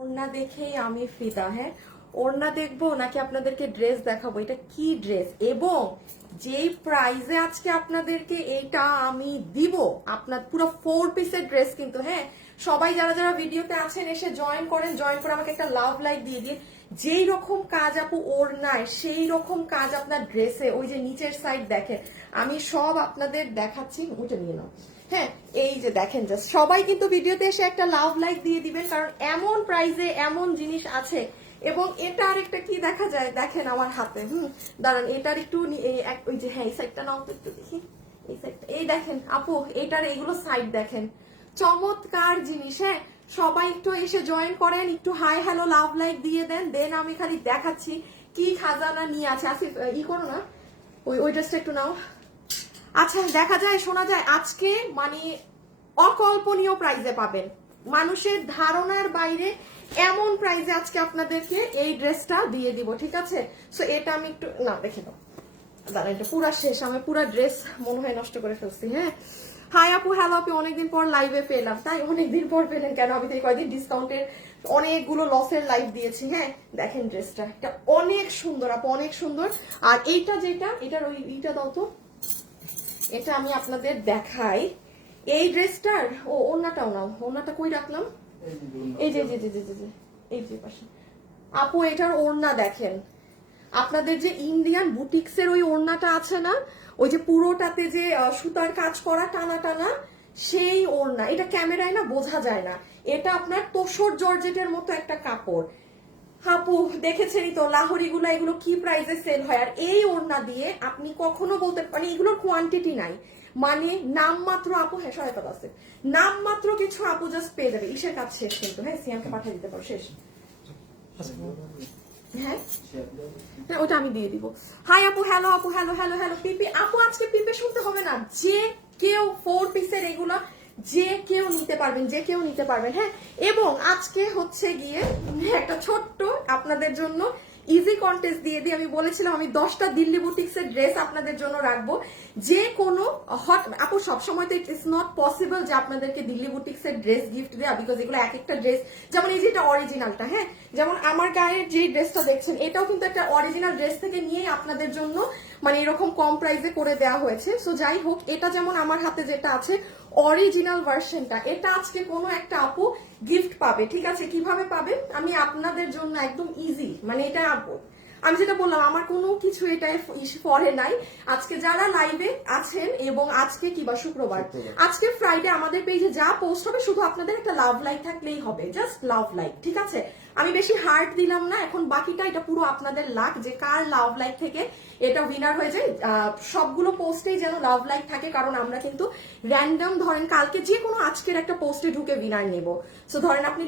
ওড়না দেখেই আমি ফিদা। হ্যাঁ, ওড়না দেখবো নাকি আপনাদেরকে ড্রেস দেখাবো? এটা কি ড্রেস এবং যেই প্রাইজে আজকে আপনাদেরকে এইটা আমি দিব, আপনার পুরো 4 পিসের ড্রেস কিন্তু। হ্যাঁ, সবাই যারা যারা ভিডিওতে আছেন এসে জয়েন করেন, জয়েন করে আমাকে একটা লাভ লাইক দিয়ে দিন। যেই রকম কাজ আপু ওড়নায়, সেই রকম কাজ আপনার ড্রেসে। ওই যে নিচের সাইড দেখেন, আমি সব আপনাদের দেখাচ্ছি, ওইটা নিয়ে নাও। হ্যাঁ, এই যে দেখেন, জাস্ট সবাই কিন্তু ভিডিওতে এসে একটা লাভ লাইক দিয়ে দিবেন, কারণ এমন প্রাইজে এমন জিনিস আছে। এবং এটা আরেকটা কি দেখা যায় দেখেন আমার হাতে, দাঁড়ান এটার একটু ওই যে, হ্যাঁ এই সাইডটা নাও তো একটু দেখি, এই সাইডটা, এই দেখেন আপু এটার এইগুলো সাইড দেখেন, চমৎকার জিনিস। হ্যাঁ, সবাই একটু এসে জয়েন করেন, একটু হাই হ্যালো লাভ লাইক দিয়ে দেন, দেন আমি খালি দেখাচ্ছি কি খাজানা নিয়ে আছে। আসিফ ই করো না, ওই ড্রেসটা একটু নাও। আচ্ছা, দেখা যায় শোনা যায় আজকে মানে অকল্পনীয় প্রাইজে পাবেন, মানুষের ধারণার বাইরে এমন প্রাইজে আজকে আপনাদেরকে এই ড্রেসটা দিয়ে দিব। ঠিক আছে, সো এটা আমি একটু না দেখে দাও, দাঁড়া এটা পুরা শেষ, আমি পুরা ড্রেস মনে হয় নষ্ট করে ফেলছি। হ্যাঁ, হাই আপু, হ্যালো আপু, অনেকদিন পর লাইভে পেলাম। তাই অনেকদিন পর পেলেন কেন? আমি তো কয়েকদিন ডিসকাউন্টের অনেকগুলো লসের লাইভ দিয়েছি। হ্যাঁ, দেখেন ড্রেসটা, এটা অনেক সুন্দর আপু, অনেক সুন্দর। আর এইটা যেটা, এটার ওই ইটা দাও তো, এটা আমি আপনাদের দেখাই। এই ড্রেসটার ওড়নাটাও নাও, ওড়নাটা কই রাখলাম, এই যে এই যে পাশে। আপু এটার ওড়না দেখেন, আপনাদের যে ইন্ডিয়ান বুটিক্সের ওই ওড়নাটা আছে না, ওই যে পুরোটাতে যে সুতার কাজ করা টানা টানা, সেই ওড়না। এটা ক্যামেরায় না বোঝা যায় না, এটা আপনার তোসর জর্জেটের মতো একটা কাপড়। আপু দেখেছেনই তো লাহোরি গুলা, এগুলো কি প্রাইসে সেল হয়। আর এই ওড়না দিয়ে আপনি কখনো বলতে, মানে এগুলোর কোয়ান্টিটি নাই, মানে নামমাত্র আপু, হ্যাঁ সহায়তা আছে, নামমাত্র কিছু আপু জাস্ট পেয়ে যাবে। ইসের কাজ শেষ কিন্তু, হ্যাঁ সিয়ামকে পাঠিয়ে দিতে পারো, শেষ। হ্যাঁ, ওটা আমি দিয়ে দিব। হাই আপু, হ্যালো আপু, হ্যালো হ্যালো হ্যালো পিপি আপু, আজকে পিপি শুনতে হবে না, যে কেউ 4 পিসের এগুলা যে কেউ নিতে পারবেন, যে কেউ নিতে পারবেন। হ্যাঁ, এবং আজকে হচ্ছে গিয়ে একটা ছোট্ট আপনাদের জন্য ইজি কন্টেস্ট দিয়ে দিই। আমি বলেছিলাম আমি 10টা দিল্লি বুটিক্সের ড্রেস আপনাদের জন্য রাখবো, যে কোনো হট আপু। সবসময় তো ইটস নট পসিবল যে আপনাদেরকে দিল্লি বুটিক্সের ড্রেস গিফট দেওয়া, বিকজ এগুলো এক একটা ড্রেস, যেমন এই যেটা অরিজিনালটা, হ্যাঁ যেমন আমার গায়ের যে ড্রেসটা দেখছেন, এটাও কিন্তু একটা অরিজিনাল ড্রেস থেকে নিয়েই আপনাদের জন্য মানে এরকম কম প্রাইসে করে দেওয়া হয়েছে। সো যাই হোক, এটা যেমন আমার হাতে যেটা আছে অরিজিনাল ভার্সনটা, এটা আজকে কোনো একটা আপু গিফট পাবে। ঠিক আছে, কিভাবে পাবে আমি আপনাদের জন্য একদম ইজি, মানে এটা আপু আমি যেটা বললাম, আমার কোনো কিছু এটা পরে নাই। আজকে যারা লাইভে আছেন, এবং আজকে কি বা শুক্রবার, আজকে ফ্রাইডে আমাদের পেজে যা পোস্ট হবে, শুধু আপনাদের একটা লাভ লাইক থাকলেই হবে, জাস্ট লাভ লাইক। ঠিক আছে, আমি বেশি হার্ট দিলাম না, এখন বাকিটা এটা পুরো আপনাদের লাক, যে কার লাভ লাইক থেকে এটা উইনার হয়ে যায়। সবগুলো পোস্টেই যেন লাভ লাইক থাকে, কারণ আমরা কিন্তু র্যান্ডম, ধরেন কালকে যে কোনো আজকের একটা পোস্টে ঢুকে উইনার নেব। সো ধরেন আপনি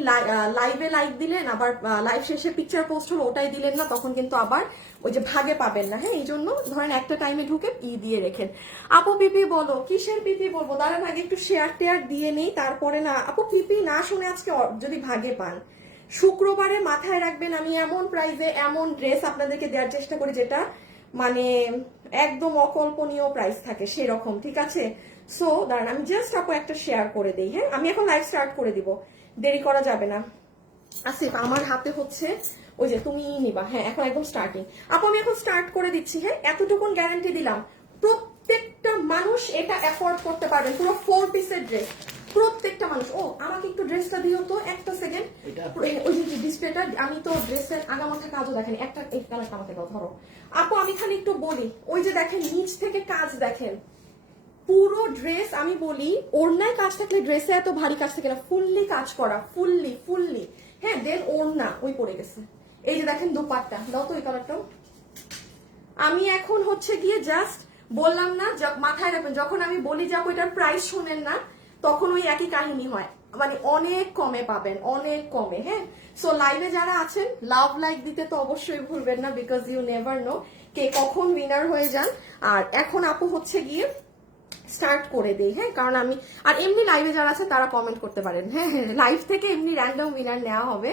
লাইভে লাইক দিলেন, আবার লাইভ শেষে পিকচার পোস্ট হলো ওটাই দিলেন না, তখন কিন্তু আবার ওই যে ভাগে পাবেন না। হ্যাঁ, এই জন্য ধরেন একটা টাইমে ঢুকে দিয়ে রেখেন। আপু পিপি বলো, কিসের পিপি বলবো, দাঁড়ান আগে একটু শেয়ার টেয়ার দিয়ে নেই, তারপরে না আপু পিপি না শুনে আজকে যদি ভাগে পান, শুক্রবারে মাথায় রাখবেন আমি এমন প্রাইসে এমন ড্রেস আপনাদেরকে দেওয়ার চেষ্টা করি, যেটা মানে একদম অকল্পনীয় প্রাইস থাকে সেরকম। ঠিক আছে, সো দাঁড়ান আমি জাস্ট আপু একটা শেয়ার করে দিই। হ্যাঁ, আমি এখন লাইভ স্টার্ট করে দিব, দেরি করা যাবে না। আসিফ আমার হাতে হচ্ছে ওই যে তুমি নিবা। হ্যাঁ, এখন একদম স্টার্টিং আপু, আমি এখন স্টার্ট করে দিচ্ছি। হ্যাঁ, এতটুকুন গ্যারান্টি দিলাম, প্রত্যেকটা মানুষ এটা অ্যাফোর্ড করতে পারবেন, পুরো 4 পিসের ড্রেস, প্রত্যেকটা মানুষ। ও আমাকে একটু ড্রেসটা দিও তো, একটা সেকেন্ড, ওই যে ডিসপ্লেটা, আমি তো ড্রেসের আগামাথা কাজও দেখেন, একটা এই কালারটা আমাকে দাও, ধরো আপু। আমি খালি একটু বলি, ওই যে দেখেন নিচ থেকে কাজ দেখেন, পুরো ড্রেস আমি বলি ওড়নায় কাজ থাকলে ড্রেসে এত ভারী কাজ থাকে না, ফুললি কাজ করা, ফুললি ফুললি। হ্যাঁ, দেন ওড়না ওই পড়ে গেছে, এই যে দেখেন দোপাট্টা দাও তো, ওই কালারটাও। আমি এখন হচ্ছে গিয়ে জাস্ট বললাম না, মাথায় রাখবেন, যখন আমি বলি যে ওইটার প্রাইস শোনেন না, তখন ওই একই কাহিনী হয়, মানে অনেক কমে পাবেন, অনেক কমে। হ্যাঁ, সো লাইভে যারা আছেন লাভ লাইক দিতে তো অবশ্যই ভুলবেন না, বিকজ ইউ নেভার নো কে কখন উইনার হয়ে যান। আর এখন আপু হচ্ছে গিয়ে স্টার্ট করে দেই। হ্যাঁ, কারণ আমি আর এমনি লাইভে যারা আছে তারা কমেন্ট করতে পারেন। হ্যাঁ, লাইভ থেকে এমনি র্যান্ডম উইনার নেওয়া হবে।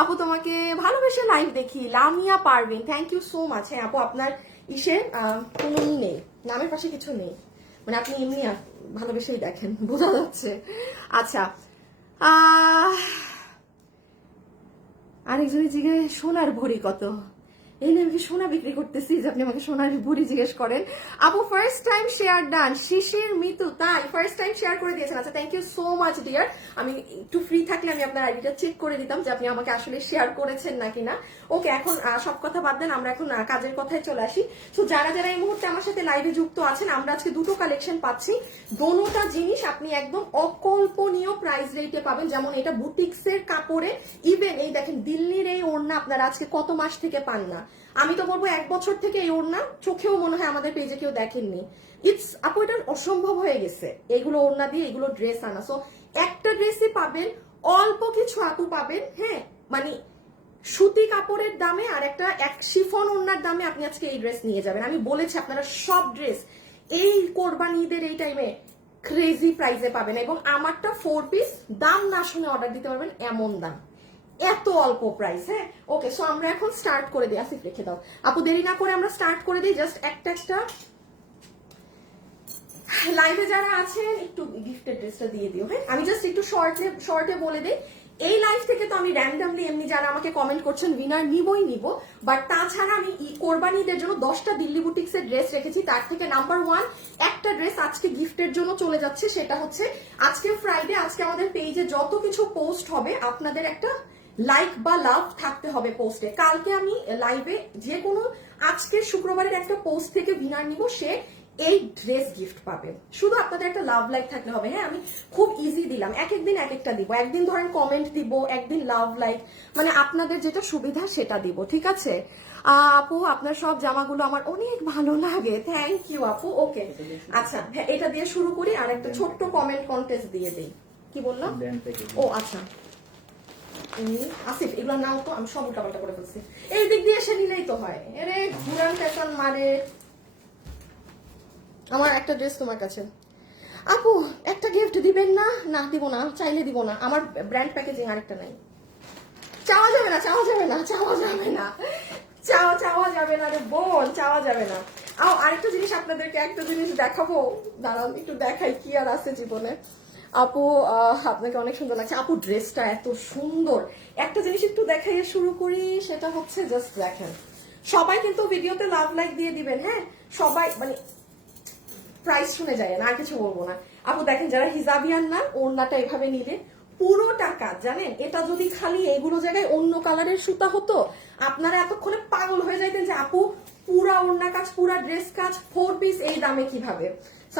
আপু তোমাকে ভালোবেসে লাইভ দেখি, লামিয়া পারবেন, থ্যাংক ইউ সো মাচ। হ্যাঁ আপু, আপনার ইসে কোনো নেই, নামের পাশে কিছু নেই, মানে আপনি এমনি ভালোবেসেই দেখেন, বোঝা যাচ্ছে। আচ্ছা, আরেকজনের জিজ্ঞেস সোনার ভরি কত, এই নিয়ে আমি কি সোনা বিক্রি করতেছি যে আপনি আমাকে সোনার ভরি জিজ্ঞেস করেন। আপু first time share done, Shishir Mitu, তাই ফার্স্ট টাইম শেয়ার করে দিয়েছেন। আচ্ছা thank you so much dear. আমি একটু ফ্রি থাকলে আমি আপনার আইডিটা চেক করে দিতাম যে আপনি আমাকে আসলে শেয়ার করেছেন নাকি না। ওকে, এখন সব কথা বাদ দেন, আমরা এখন কাজের কথায় চলে আসি। তো যারা যারা এই মুহূর্তে আমার সাথে লাইভে যুক্ত আছেন, আমরা আজকে দুটো কালেকশন পাচ্ছি, দোনোটা জিনিস আপনি একদম অকল্পনীয় প্রাইস রেটে পাবেন। যেমন এটা বুটিক্সের কাপড়ে, ইভেন এই দেখেন দিল্লির এই ওড়না আপনারা আজকে কত মাস থেকে পান না, আমি তো বলবো 1 বছর থেকে এই ওড়না চোখেও মনে হয় আমাদের পেজে কেউ দেখেননি। ইটস আপু এটা অসম্ভব হয়ে গেছে এইগুলো ওড়না দিয়ে এগুলো ড্রেস আনা। সো একটা ড্রেসই পাবেন, অল্প কিছু আপু পাবেন, হ্যাঁ মানে সুতি কাপড়ের দামে আর একটা শিফন ওড়নার দামে আপনি আজকে এই ড্রেস নিয়ে যাবেন। আমি বলেছি আপনারা সব ড্রেস এই কোরবানি ঈদের এই টাইমে ক্রেজি প্রাইসে পাবেন, এবং আমারটা 4 পিস, দাম না শুনে অর্ডার দিতে পারবেন, এমন দাম, এত অল্প প্রাইস। হ্যাঁ ওকে, সো আমরা এখন স্টার্ট করে দিই। আসিফ রেখে দাও আপু, দেরি না করে আমরা স্টার্ট করে দিই। জাস্ট একটা লাইভে যারা আছেন একটু গিফটের ড্রেসটা দিয়ে দিও। হ্যাঁ আমি জাস্ট একটু শর্টে বলে দিই, এই লাইভ থেকে তো আমি র্যান্ডামলি এমনি যারা আমাকে কমেন্ট করছেন উইনার নিবই নিব, বাট তাছাড়া আমি কোরবানিদের জন্য 10টা দিল্লি বুটিক্সের ড্রেস রেখেছি। তার থেকে নাম্বার 1 একটা ড্রেস আজকে গিফটের জন্য চলে যাচ্ছে, সেটা হচ্ছে আজকে ফ্রাইডে, আজকে আমাদের পেজে যত কিছু পোস্ট হবে আপনাদের একটা লাইক বা লাভ থাকতে হবে পোস্টে। কালকে আমি লাইভে যে কোনো আজকের শুক্রবারের একটা পোস্ট থেকে উইনার নিব, সে এই ড্রেস গিফট পাবে। শুধু আপনাদের একটা লাভ লাইক থাকলে হবে। হ্যাঁ আমি খুব ইজি দিলাম, এক একদিন এক একটা দিব, একদিন ধরেন কমেন্ট দিব, একদিন লাভ লাইক, মানে আপনাদের যেটা সুবিধা সেটা দিব, ঠিক আছে। আপু আপনার সব জামাগুলো আমার অনেক ভালো লাগে, থ্যাংক ইউ আপু। ওকে আচ্ছা হ্যাঁ এটা দিয়ে শুরু করি, আর একটা ছোট্ট কমেন্ট কন্টেস্ট দিয়ে দিই। কি বললাম? ও আচ্ছা আসিফ এগুলো নাও তো, আমি সব উল্টাপাল্টা করে ফেলছি, এই দিক দিয়ে এসে নিলেই তো হয়। এরে ঘুরান ফ্যাশন মারে। আমার একটা ড্রেস তোমার কাছে আপু, একটা গিফট দিবেন না? না দিব না, চাইলে দিব না, আমার ব্র্যান্ড প্যাকেজিং আরেকটা নাই। চাওয়া যাবে না, চাওয়া যাবে না, চাওয়া যাবে না, চাওয়া যাবে না রে বোন, চাওয়া যাবে না। আরেকটা জিনিস আপনাদেরকে একটা জিনিস দেখাবো, দাঁড়ান একটু দেখাই কি আর আছে জীবনে। আপু আপনাকে অনেক সুন্দর লাগছে আপু, ড্রেসটা এত সুন্দর। একটা জিনিস একটু দেখাইয়ে শুরু করি, সেটা হচ্ছে জাস্ট দেখেন, সবাই কিন্তু ভিডিওতে লাভ লাইক দিয়ে দিবেন, হ্যাঁ সবাই, মানে প্রাইস শুনে যায় না, আর কিছু বলবো না। আপু দেখেন যারা হিজাবিয়ান না, ওড়নাটা এভাবে নিলে পুরো টাকা, জানেন এটা যদি খালি এগুলো জায়গায় অন্য কালারের সুতা হতো, আপনারা এতক্ষণে পাগল হয়ে যাইতেন যে আপু পুরা ওড়না কাজ, পুরা ড্রেস কাজ, 4 পিস এই দামে কিভাবে।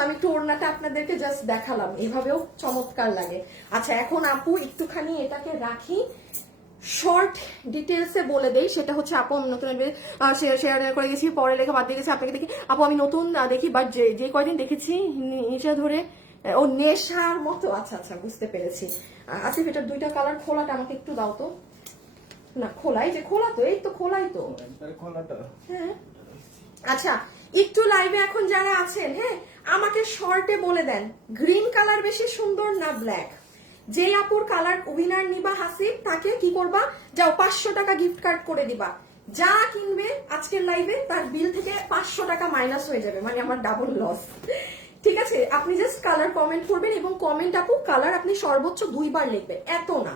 আমি একটু ওড়নাটা আপনাদেরকে জাস্ট দেখালাম, এইভাবেও চমৎকার লাগে। আচ্ছা এখন আপু একটুখানি এটাকে রাখি, শর্ট ডিটেলসে বলে দেই, সেটা হচ্ছে আপু আমি নতুন শেয়ার করে গেছি, পরে লেখা বাদ দিয়ে গেছি, আপনাকে দেখি আপু আমি নতুন দেখি, বাট যে কয়দিন দেখেছি নিচে ধরে ও নেশার মতো। আচ্ছা আচ্ছা বুঝতে পেরেছি। আসিফ এটার 2টা কালার, খোলাটা আমাকে একটু দাও তো। না খোলাই, যে খোলা তো, এই তো খোলাই তো, হ্যাঁ আচ্ছা একটু লাইভে এখন যারা আছেন, হ্যাঁ আমাকে শর্টে বলে দেন গ্রিন কালার বেশি সুন্দর না ব্ল্যাক? যে আপুর কালার উইনার নিবা হাসিব, তাকে কি করবা, যাও 500 টাকা গিফট কার্ড করে দিবা। যা কিনবে আজকের লাইভে তার বিল থেকে 500 টাকা মাইনাস হয়ে যাবে, মানে আমার ডাবল লস। ঠিক আছে, আপনি জাস্ট কালার কমেন্ট করবেন, এবং কমেন্ট আপু কালার আপনি সর্বোচ্চ 2 বার লিখবেন, এত না।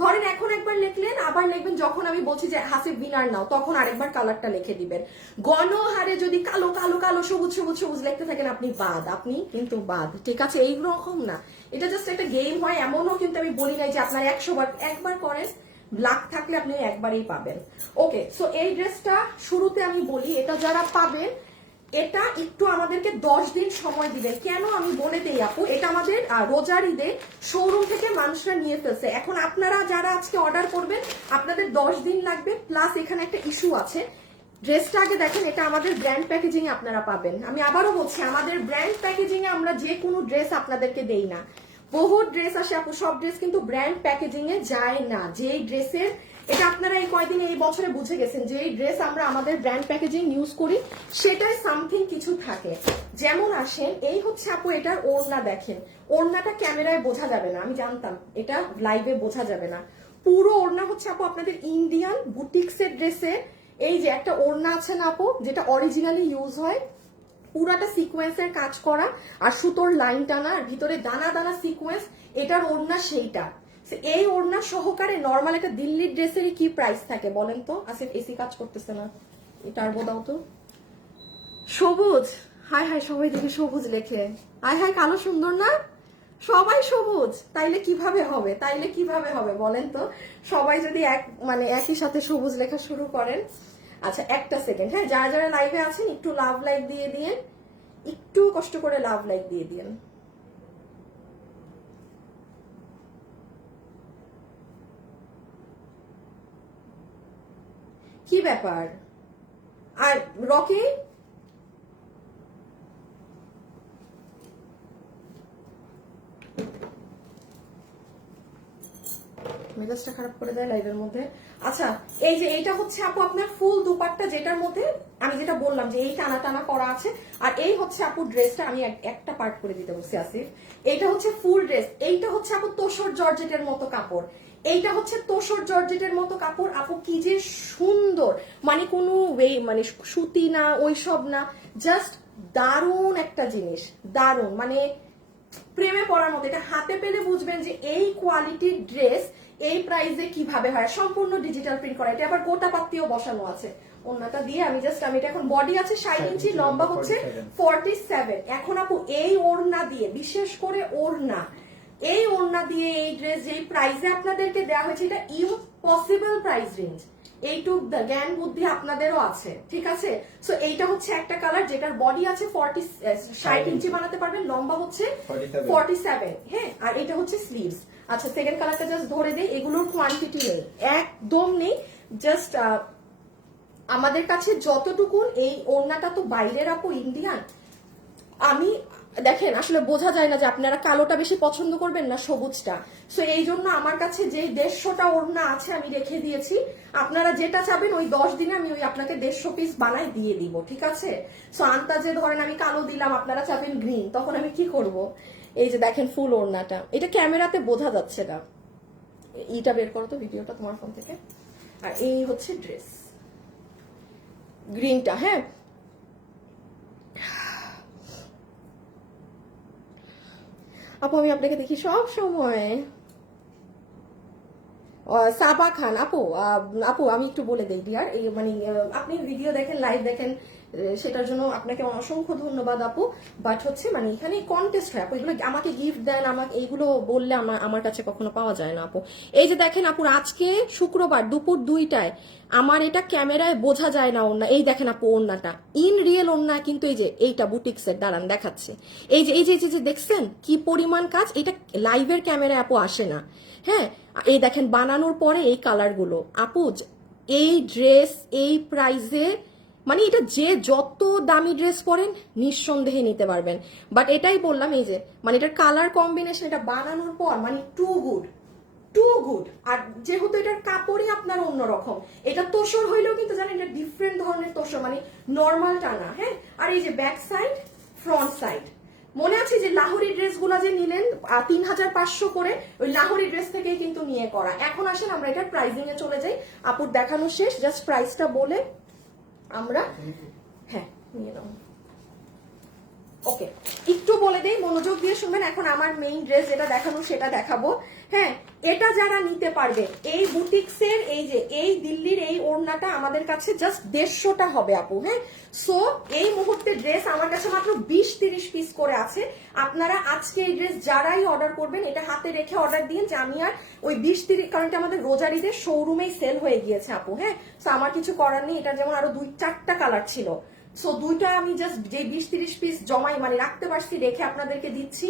ধরেন এখন একবার লিখলেন, আবার লিখবেন যখন আমি বলছি যে হাসিব উইনার নাও, তখন আরেকবার কালারটা লিখে দিবেন। গণহারে যদি কালো কালো কালো সবুজ সবুজ সবুজ লিখতে থাকেন, আপনি বাদ, আপনি কিন্তু বাদ, ঠিক আছে। এইরকম না, এটা জাস্ট একটা গেম হয়, এমনও কিন্তু আমি বলি নাই যে আপনার 100 বার, একবার করেন, লাখ থাকলে আপনি একবারই পাবেন। ওকে সো এই ড্রেসটা শুরুতে আমি বলি, এটা যারা পাবেন এটা একটু আমাদেরকে 10 দিন সময় দিবেন। কেন আমি বলে দেই আপু, এটা আমাদের রোজার ঈদে শোরুম থেকে মানুষরা নিয়ে ফেলছে, এখন আপনারা যারা আজকে অর্ডার করবেন আপনাদের 10 দিন লাগবে। প্লাস এখানে একটা ইস্যু আছে, ড্রেসটা আগে দেখেন, এটা আমাদের ব্র্যান্ড প্যাকেজিং এ আপনারা পাবেন। আমি আবারও বলছি, আমাদের ব্র্যান্ড প্যাকেজিং এ আমরা যে কোনো ড্রেস আপনাদেরকে দেই না, বহু ড্রেস আসে আপু, সব ড্রেস কিন্তু ব্র্যান্ড প্যাকেজিং এ যায় না। যেই ড্রেসের, এটা আপনারা এই কয়দিন এই বছরে বুঝে গেছেন, যে এই ড্রেস আমরা আমাদের ব্র্যান্ড প্যাকেজিং ইউজ করি সেটাই সামথিং কিছু থাকে। যেমন আসেন, এই হচ্ছে আপু এটার ওড়না দেখেন, ওড়নাটা ক্যামেরায় বোঝা যাবে না, আমি জানতাম এটা লাইভে বোঝা যাবে না। পুরো ওড়না হচ্ছে আপু আপনাদের ইন্ডিয়ান বুটিক্সের ড্রেসে, এই যে একটা ওড়না আছে না আপু, যেটা অরিজিনালি ইউজ হয়, পুরাটা সিকোয়েন্সের কাজ করা আর সুতোর লাইন টানা, আর ভিতরে দানা দানা সিকোয়েন্স, এটার ওড়না সেইটা। এই ওড়না সহকারে নর্মাল একটা দিল্লির ড্রেসেরই কি প্রাইস থাকে বলেন তো? আসিফ এসি কাজ করতেছে না, টার্বো দাও তো। সবুজ, হাই হাই সবাই দেখে সবুজ লেখে, হাই হাই কালো সুন্দর না, সবাই সবুজ, তাইলে কিভাবে হবে, তাইলে কিভাবে হবে বলেন তো? সবাই যদি মানে একই সাথে সবুজ লেখা শুরু করেন। আচ্ছা একটা সেকেন্ড, হ্যাঁ যারা যারা লাইভে আছেন একটু লাভ লাইক দিয়ে দিয়েন, একটু কষ্ট করে লাভ লাইক দিয়ে দিয়েন। কি ব্যাপার? আর রকি মেজাজটা খারাপ করে দেয় লাইভের মধ্যে। আচ্ছা এই যে এইটা হচ্ছে আপু আপনার ফুল দুপাট্টা, যেটার মধ্যে আমি যেটা বললাম যে এই টানা টানা করা আছে, আর এই হচ্ছে আপু ড্রেসটা আমি একটা পার্ট করে দিতে বলছি আসিফ। এইটা হচ্ছে ফুল ড্রেস, এইটা হচ্ছে আপু তোসর জর্জেটের মতো কাপড়, এইটা হচ্ছে তোসর জর্জেটের মতো কাপড় আপু, কি যে সুন্দর, মানে কোনো মানে সুতি না ওইসব না, জাস্ট দারুণ একটা জিনিস, দারুণ, মানে প্রেমে পড়ার মতো। এটা হাতে পেলে বুঝবেন যে এই কোয়ালিটির ড্রেস এই প্রাইসে কিভাবে হয়, সম্পূর্ণ ডিজিটাল প্রিন্ট করা, এটা আবার গোটা পাত্তিও বসানো আছে। ওন্নাটা দিয়ে আমি জাস্ট, আমি এটা এখন বডি আছে 60 ইঞ্চি, লম্বা হচ্ছে 47। এখন আপু এই ওড়না দিয়ে, বিশেষ করে ওড়না, এই ওড়না দিয়ে এই ড্রেস যেই প্রাইসে আপনাদেরকে দেওয়া হয়েছে, এটা ইম্পসিবল প্রাইস রেঞ্জ, এইটুক জ্ঞান বুদ্ধি আপনাদেরও আছে, ঠিক আছে? সো এইটা হচ্ছে একটা কালার যেটার বডি আছে 60 ইঞ্চি বানাতে পারবেন, লম্বা হচ্ছে 47, হ্যাঁ, আর এটা হচ্ছে স্লিভস। আচ্ছা সেকেন্ড কালারটা জাস্ট ধরে দেই, এগুলোর কোয়ান্টিটি নেই, একদম নেই, জাস্ট আমাদের কাছে যতটুকুন, এই ওড়নাটা তো বাইরের আপু ইন্ডিয়ান, আমি দেখেন আসলে বোঝা যায় না যে আপনারা কালোটা বেশি পছন্দ করবেন না সবুজটা, সো এই জন্য আমার কাছে যে 150টা ওড়না আছে আমি রেখে দিয়েছি, আপনারা যেটা চাবেন ওই 10 দিনে আমি ওই আপনাকে 150 পিস বানাই দিয়ে দিব, ঠিক আছে? সো আন্তাজে ধরেন আমি কালো দিলাম, আপনারা চাবেন গ্রিন, তখন আমি কি করব? এই যে দেখেন ফুল ওড়নাটা, এটা ক্যামেরাতে বোঝা যাচ্ছে না, এইটা বের করো তো ভিডিওটা তোমার ফোন থেকে। আর এই হচ্ছে ড্রেস গ্রিনটা, হ্যাঁ আপু আমি আপনাকে দেখি সব সময়। সাবা খান আপু, আপু আমি একটু বলে দেই ডিয়ার, এই মানে আপনি ভিডিও দেখেন, লাইভ দেখেন, সেটার জন্য আপনাকে অসংখ্য ধন্যবাদ আপু, বাট হচ্ছে মানে এখানে কন্টেস্ট হয় আপু, এগুলো আমাকে গিফট দেন, আমাকে এইগুলো বললে আমার কাছে কখনো পাওয়া যায় না আপু। এই যে দেখেন আপু, আজকে শুক্রবার দুপুর 2টায়, আমার এটা ক্যামেরায় বোঝা যায় না ওড়না, এই দেখেন আপু ওড়নাটা ইন রিয়েল ওড়না, কিন্তু এই যে এইটা বুটিক্সের, দাঁড়ান দেখাচ্ছে, এই যে এই যে যে দেখছেন কি পরিমাণ কাজ, এটা লাইভের ক্যামেরায় আপু আসে না, হ্যাঁ এই দেখেন বানানোর পরে এই কালারগুলো আপু, এই ড্রেস এই প্রাইসে, মানে এটা যে যত দামি ড্রেস পরেন নিঃসন্দেহে নিতে পারবেন, বাট এটাই বললাম এই যে মানে এটার কালার কম্বিনেশন, এটা বানানোর পর মানে টু গুড, টু গুড। আর যেহেতু এটার কাপড়ই আপনার অন্যরকম, এটা তোষর হইলেও কিন্তু জানেন এটা ডিফারেন্ট ধরনের তোষর, মানে নর্মাল টানা, হ্যাঁ। আর এই যে ব্যাক সাইড ফ্রন্ট সাইড, মনে আছে যে লাহোরি ড্রেসগুলো যে নিলেন 3500 করে, ওই লাহোরি ড্রেস থেকেই কিন্তু নিয়ে করা। এখন আসেন আমরা এটার প্রাইজিং এ চলে যাই, আপুর দেখানো শেষ, জাস্ট প্রাইসটা বলে আমরা, হ্যাঁ নিয়ে নাও, ওকে একটু বলে দেই, মনোযোগ দিয়ে শুনবেন। এখন আমার মেইন ড্রেস যেটা দেখানো সেটা দেখাবো, হ্যাঁ। এটা যারা নিতে পারবে, এই বুটিক্সের এই যে এই দিল্লির এই ওড়নাটা আমাদের কাছে জাস্ট 150টা হবে আপু, হ্যাঁ। সো এই মুহূর্তে ড্রেস আমার কাছে মাত্র 20-30 পিস করে আছে। আপনারা আজকে এই ড্রেস যারাই অর্ডার করবেন, এটা হাতে রেখে অর্ডার দিন, যে আমি আর ওই 20-30, কারণ এটা আমাদের রোজারিদের শোরুমেই সেল হয়ে গিয়েছে আপু, হ্যাঁ। সো আমার কিছু করার নেই, এটা যেমন আরো 2-4টা কালার ছিল, সো দুইটা আমি জাস্ট যে 20-30 পিস জমাই মানে রাখতে পারছি, রেখে আপনাদেরকে দিচ্ছি।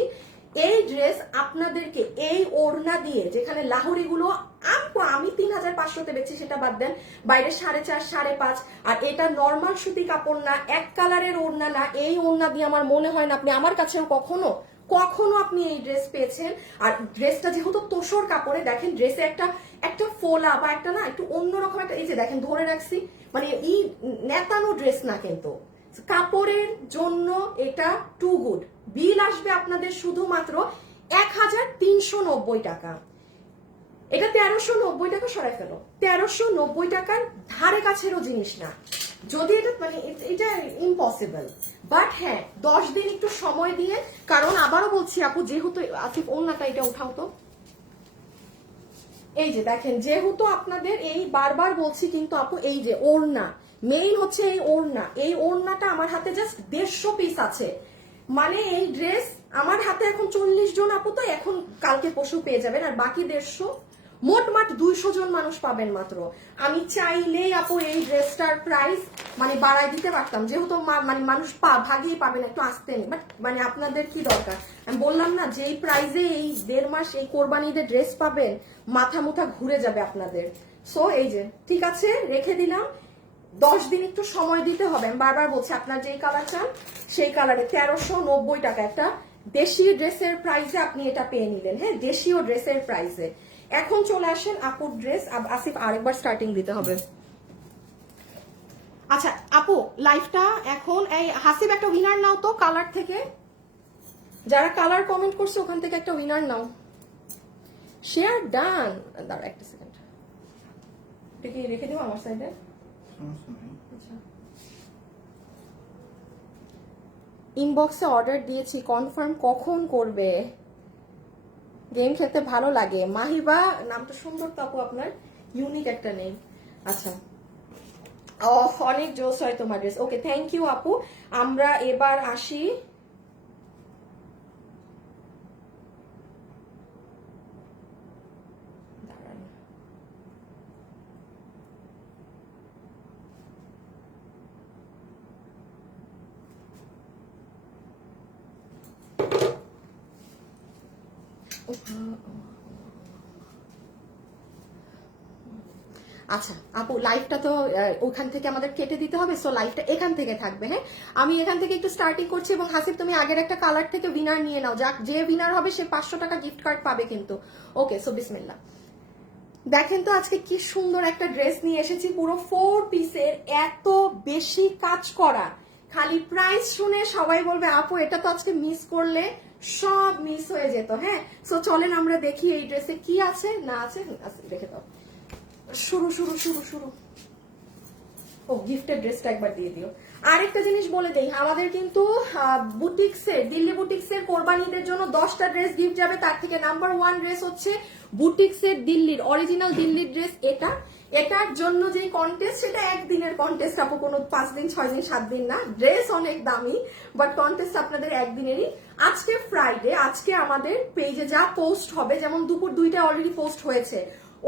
এই ড্রেস আপনাদেরকে এই ওড়না দিয়ে, যেখানে লাহোরি গুলো আমি 3500-তে বেচছি, সেটা বাদ দেন, বাইরে 4.5-5.5, আর এটা নর্মাল সুতি কাপড় না, এক কালারের ওড়না না, এই ওড়না দিয়ে আমার মনে হয় না আপনি আমার কাছেও কখনো আপনি এই ড্রেস পেয়েছেন। আর ড্রেসটা যেহেতু তোষর কাপড়ে, দেখেন ড্রেসে একটা ফোলা বা একটা না একটু অন্যরকম একটা, এই যে দেখেন ধরে রাখছি, মানে এই নেতানো ড্রেস না, কিন্তু কাপড়ের জন্য এটা টু গুড। বিল আসবে আপনাদের শুধুমাত্র 1390 টাকা। এটা 1390 টাকা, সরাই ফেলো, 1390 টাকার ধারে কাছেরও জিনিস না, যদি এটা মানে এটা ইম্পসিবল। বাট হ্যাঁ 10 দিন একটু সময় দিয়ে, কারণ আবারও বলছি আপু, যেহেতু আসিফ ওড়নাটা এটা উঠাও তো, এই যে দেখেন, যেহেতু আপনাদের এই বারবার বলছি কিন্তু আপু, এই যে ওড়না মেইন হচ্ছে এই ওড়না, এই ওড়নাটা আমার হাতে জাস্ট 150 পিস আছে। মানে এই ড্রেস আমার হাতে এখন 40 জন আপু, তো এখন কালকে পরশু পেয়ে যাবেন, আর বাকি 150, মোটমাট 200 জন মানুষ পাবেন মাত্র। আমি চাইলেই আপু এই ড্রেসটার প্রাইস মানে বাড়ায় দিতে পারতাম, যেহেতু মানে মানুষ ভাগেই পাবেন, একটু আসতে নেই, বাট মানে আপনাদের কি দরকার, আমি বললাম না যে এই প্রাইসে এই 1.5 মাস এই কোরবানিদের ড্রেস পাবেন, মাথা মুথা ঘুরে যাবে আপনাদের। সো এই যে ঠিক আছে, রেখে দিলাম। 10 দিন একটু সময় দিতে হবে, আমি বারবার বলছি, আপনার যেই কালার চান সেই কালারে 1390 টাকা একটা দেশীয় ড্রেসের প্রাইসে আপনি এটা পেয়ে নিলেন। হ্যাঁ, দেশীয় ড্রেসের প্রাইসে। এখন চলে আসেন আপুর ড্রেস। আসিফ আরেকবার স্টার্টিং দিতে হবে। আচ্ছা আপু, লাইফটা এখন এই হাসিব একটা উইনার নাও তো কালার থেকে, যারা কালার কমেন্ট করছে ওখান থেকে একটা উইনার নাও। Share done. দাঁড়া একটা সেকেন্ড, এটা কি রেখে দেবো আমার সাইডে? আচ্ছা, ইনবক্সে অর্ডার দিয়েছি, কনফার্ম কখন করবে? গেম খেলতে ভালো লাগে। মাহিবা নামটা সুন্দর তো আপু, আপনার ইউনিক একটা নেম। আচ্ছা, অনেক জোস হয় তোমার ড্রেস। ওকে, থ্যাংক ইউ আপু। আমরা এবার আসি আচ্ছা আপু, লাইভটা তো ওখান থেকে আমাদের কেটে দিতে হবে, সো লাইভটা এখান থেকে থাকবে। হ্যাঁ, আমি এখান থেকে একটু স্টার্টিং করছি, এবং হাসিব তুমি আগের একটা কালার থেকে উইনার নিয়ে নাও, যাক যে উইনার হবে সে 500 টাকা গিফট কার্ড পাবে কিন্তু। ওকে, সো বিসমিল্লাহ। দেখেন তো আজকে কি সুন্দর একটা ড্রেস নিয়ে এসেছি, পুরো 4 পিসের, এত বেশি কাজ করা। খালি প্রাইস শুনে সবাই বলবে আপু এটা তো আজকে মিস করলে সব মিস হয়ে যেত। হ্যাঁ, সো চলেন আমরা দেখি এই ড্রেসে কি আছে না আছে। রেখে দাও, শুরু শুরু শুরু শুরু। ও, গিফটের ড্রেসটা একবার দিয়ে দিও। আরেকটা জিনিস বলে দেই, আমাদের কিন্তু বুটিক্সের, দিল্লি বুটিক্সের কোরবানিদের জন্য 10টা ড্রেস গিফট যাবে। তার থেকে নাম্বার 1 ড্রেস হচ্ছে বুটিক্সের দিল্লির অরিজিনাল দিল্লির ড্রেস। এটার জন্য যে কন্টেস্ট, সেটা একদিনের কন্টেস্ট আপু, কোনো 5 দিন 6 দিন 7 দিন না। ড্রেস অনেক দামি, বাট কন্টেস্ট আপনাদের একদিনেরই। আজকে ফ্রাইডে, আজকে আমাদের পেজে যা পোস্ট হবে, যেমন দুপুর 2টায় অলরেডি পোস্ট হয়েছে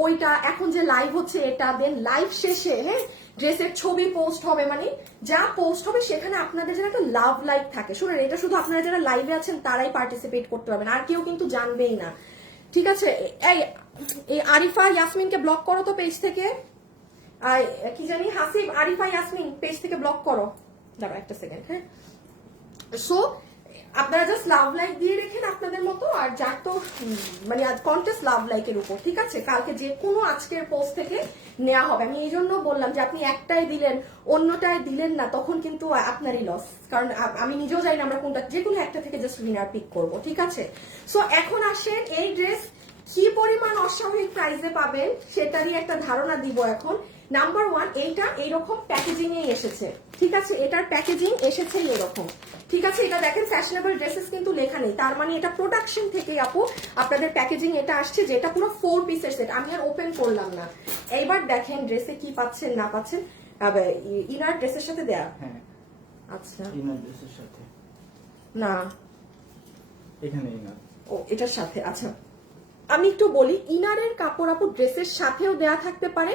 ওইটা, এখন যে লাইভ হচ্ছে এটা, দেন লাইভ শেষে হ্যাঁ ড্রেসের ছবি পোস্ট হবে, মানে যা পোস্ট হবে সেখানে আপনাদের যেন একটা লাভ লাইক থাকে। শুনুন, এটা শুধু আপনারা যারা লাইভে আছেন তারাই পার্টিসিপেট করতে পারবেন, আর কেউ কিন্তু জানবেই না, ঠিক আছে? এই আরিফা ইয়াসমিনকে ব্লক করো তো পেজ থেকে, কি জানি হাসিব, আরিফা ইয়াসমিন পেজ থেকে ব্লক করো। দাঁড়া একটা সেকেন্ড। হ্যাঁ, সো আপনারা জাস্ট লাভ লাইক দিয়ে রেখেন আপনাদের মতো, আর যার তো মানে আজ কন্টেস্ট লাভ লাইকের উপর, ঠিক আছে? কালকে যে কোনো আজকের পোস্ট থেকে নেওয়া হবে। আমি এই জন্য বললাম যে আপনি একটাই দিলেন অন্যটায় দিলেন না, তখন কিন্তু আপনারই লস, কারণ আমি নিজেও জানি না আমরা কোনটা, যে কোনো একটা থেকে জাস্ট উইনার পিক করবো, ঠিক আছে? সো এখন আসেন, এই ড্রেস কি পরিমাণ অস্বাভাবিক প্রাইসে পাবেন সেটারই একটা ধারণা দিব এখন। নাম্বার 1, এইটা এইরকম প্যাকেজিং এ এসেছে, ঠিক আছে? এটার প্যাকেজিং এসেছে এরকম, ঠিক আছে? এটা দেখেন ফ্যাশনেবল ড্রেসেস কিন্তু লেখা নেই, তার মানে এটা প্রোডাকশন থেকে আপু আপনাদের প্যাকেজিং এটা আসছে, যেটা পুরো 4 পিসের সেট। আমি আর ওপেন করলাম না। এইবার দেখেন ড্রেসে কি পাচ্ছেন না পাচ্ছেন। ইনার ড্রেসের সাথে দেয়া, হ্যাঁ আচ্ছা ইনার ড্রেসের সাথে না, এখানে ইনার, ও এটার সাথে। আচ্ছা আমি একটু বলি, ইনারের কাপড় আপু ড্রেসের সাথেও দেয়া থাকতে পারে,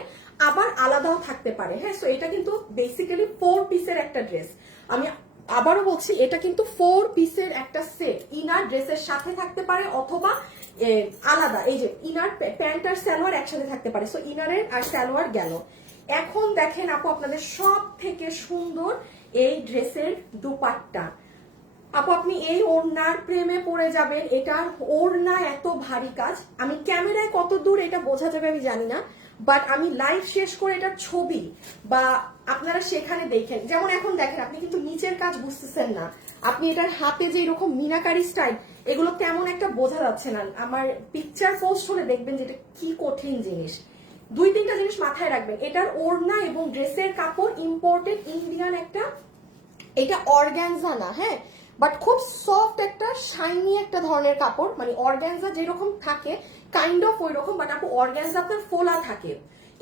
আবার আলাদাও থাকতে পারে। হ্যাঁ, সো এটা কিন্তু বেসিক্যালি 4 পিসের একটা ড্রেস। আমি আবারও বলছি, এটা কিন্তু 4 পিসের একটা সেট। ইনার ড্রেসের সাথে থাকতে পারে অথবা আলাদা। এই যে ইনার প্যান্ট আর সালোয়ার একসাথে থাকতে পারে, সো ইনারের আর সালোয়ার গেল। এখন দেখেন আপু, আপনাদের সব থেকে সুন্দর এই ড্রেসের দুপাট্টা। আপু আপনি এই ওড়নার প্রেমে পড়ে যাবেন। এটার ওড়না এত ভারী কাজ, আমি ক্যামেরায় কত দূর এটা বোঝা যাবে আমি জানি না, বাট আমি লাইভ শেষ করে এটার ছবি বা আপনারা সেখানে দেখেন, যেমন এখন দেখেন আপনি কিন্তু নিচের কাজ বুঝতেছেন না, আপনি এটার হাতে যে এরকম মিনাকারি স্টাইল, এগুলো তেমন একটা বোঝা যাচ্ছে না। আমার পিকচার পোস্ট হলে দেখবেন যে এটা কি কঠিন জিনিস। 2-3টা জিনিস মাথায় রাখবেন, এটার ওড়না এবং ড্রেসের কাপড় ইম্পোর্টেড ইন্ডিয়ান একটা, এটা অর্গানজা না, হ্যাঁ, বাট খুব সফট একটা শাইনি একটা ধরনের কাপড়, মানে অর্গানজা যেরকম থাকে কাইন্ড অফ ওই রকম, বাট আপু অর্গানজা আপনার ফোলা থাকে,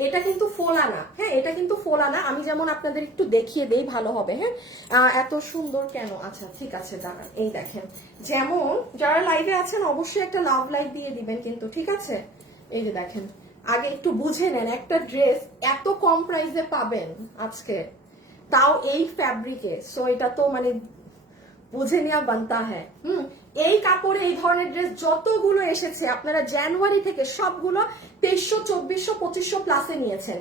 এটা কিন্তু ফোলা না, হ্যাঁ এটা কিন্তু ফোলা না। আমি যেমন আপনাদের একটু দেখিয়ে দেই ভালো হবে, হ্যাঁ এত সুন্দর কেন, আচ্ছা ঠিক আছে দাঁড়ান, এই দেখেন যেমন যারা লাইভে আছেন অবশ্যই একটা লাভ লাইক দিয়ে দিবেন কিন্তু, ঠিক আছে। এই যে দেখেন, আগে একটু বুঝে নেন, একটা ড্রেস এত কম প্রাইসে পাবেন আজকে, তাও এই ফ্যাব্রিকে, সো এটা তো মানে বুঝে নেওয়া বানতা হ্যাঁ। এই কাপড়ে এই ধরনের ড্রেস যতগুলো এসেছে আপনারা জানুয়ারি থেকে সবগুলো 2300, 2400, 2500 প্লাসে নিয়েছেন,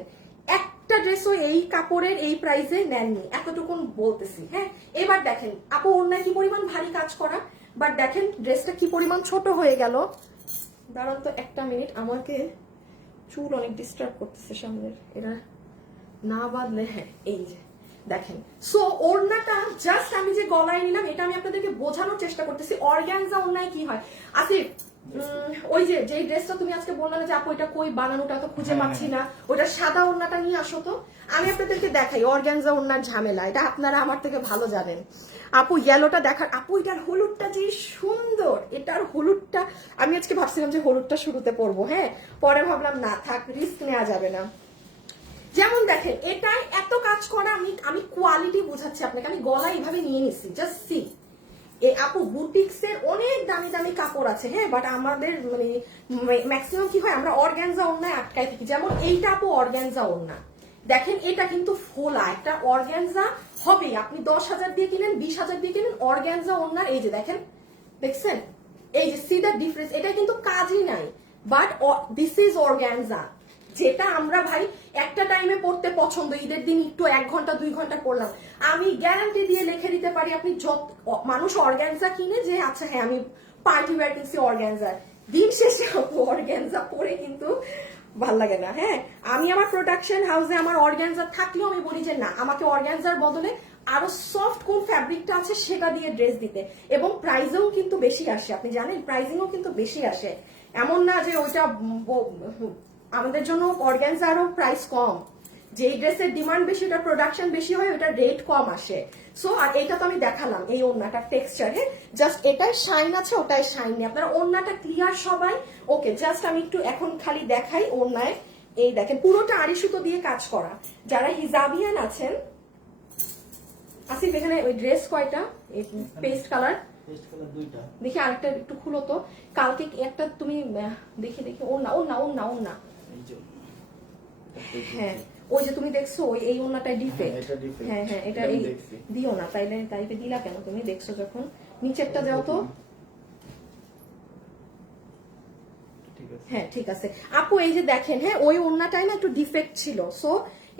একটা ড্রেসও এই কাপড়ের এই প্রাইসে নেননি, এতটুকুন বলতেছি, হ্যাঁ। এবার দেখেন আপু ওড়নায় কি পরিমাণ ভারী কাজ করা, বাট দেখেন ড্রেসটা কি পরিমাণ ছোট হয়ে গেল। দাঁড়ান তো একটা মিনিট, আমাকে চুল অনেক ডিস্টার্ব করতেছে সামনের, এটা না বাদলে, হ্যাঁ এই যে দেখেন। সো ওড়নাটা জাস্ট আমি যে গলায় নিলাম এটা আমি আপনাদেরকে বোঝানোর চেষ্টা করতেছি অর্গানজা ওড়নায় কি হয়। আসিফ ওই যে যেই ড্রেসটা তুমি আজকে বললে না যে আপু এটা কই বানানোটা তো খুঁজে পাচ্ছি না, ওটা সাদা ওড়নাটা নিয়ে আসো তো, আমি আপনাদেরকে দেখাই অর্গানজা ওড়নার ঝামেলা, এটা আপনারা আমার থেকে ভালো জানেন। আপু ইয়েলোটা দেখার, আপু এটার হলুদটা যে সুন্দর, এটার হলুদটা আমি আজকে ভাবছিলাম যে হলুদটা শুরুতে পরবো, হ্যাঁ পরে ভাবলাম না থাক, রিস্ক নেওয়া যাবে না। যেমন দেখেন এটাই এত কাজ করা, আমি কোয়ালিটি বোঝাচ্ছি আপনাকে, আমি গলা এইভাবে নিয়ে নিচ্ছি, জাস্ট সি। আপু বুটিক্স এর অনেক দামি দামি কাপড় আছে, হ্যাঁ বাট আমাদের মানে ম্যাক্সিমাম কি হয় আমরা অর্গানজা ওড়নায় আটকায় থাকি। যেমন এইটা আপু অর্গানজা ওড়না, দেখেন এটা কিন্তু ফোলা, একটা অর্গানজা হবে, আপনি 10,000 দিয়ে কিনেন 20,000 দিয়ে কিনেন অর্গানজা ওড়নার, এই যে দেখেন দেখছেন, এই যে সি দ্য ডিফারেন্স, এটা কিন্তু কাজই নাই, বাট দিস ইজ অর্গানজা, যেটা আমরা ভাই একটা টাইমে পড়তে পছন্দ, ঈদের দিন একটু 1 ঘন্টা 2 ঘন্টা পড়লাম, আমি গ্যারান্টি দিয়ে লিখে দিতে পারি আপনি মানুষ অর্গানজা কিনে যে আচ্ছা হ্যাঁ আমি পার্টি ওয়্যার কিনছি অর্গানজা, দিন শেষে অর্গানজা পরে কিন্তু ভাল লাগে না, হ্যাঁ। আমি আমার প্রোডাকশন হাউসে আমার অর্গানজা থাকলেও আমি বলি যে না, আমাকে অর্গানজার বদলে আরো সফট কোন ফ্যাব্রিকটা আছে সেটা দিয়ে ড্রেস দিতে, এবং প্রাইসেও কিন্তু বেশি আসে, আপনি জানেন প্রাইসিংও কিন্তু বেশি আসে, এমন না যে ওইটা আমাদের জন্য অর্গানজারও প্রাইস কম, যে ড্রেসের ডিমান্ড বেশি ওটার প্রোডাকশন বেশি হয় ওটার রেট কম আসে। সো আর এটা তো আমি দেখালাম এই ওড়নাটার টেক্সচার, হ্যাঁ জাস্ট এটাই শাইন আছে ওটাই শাইন নেই, আপনারা ওড়নাটা ক্লিয়ার সবাই ওকে। জাস্ট আমি একটু এখন খালি দেখাই ওড়নায়, এই দেখেন পুরোটা আড়ি সুতো দিয়ে কাজ করা, যারা হিজাবিয়ান আছেন। আসিফ এখানে ওই ড্রেস কয়টা, পেস্ট কালার দুইটা, দেখি আরেকটা একটু খুলো তো, কালকে একটা তুমি দেখি দেখি ওড়না ওড়না ওড়না ওড়না, হ্যাঁ ওই যে তুমি দেখছো ওই এই ওড়নাটাই ডিফেক্ট, হ্যাঁ হ্যাঁ এটা এই দিও না, তাইলে তাইলে দিলা কেন তুমি, দেখছো যখন নিচেরটা যাও তো, হ্যাঁ ঠিক আছে আপু। এই যে দেখেন হ্যাঁ ওই ওড়নাটাই না একটু ডিফেক্ট ছিল, সো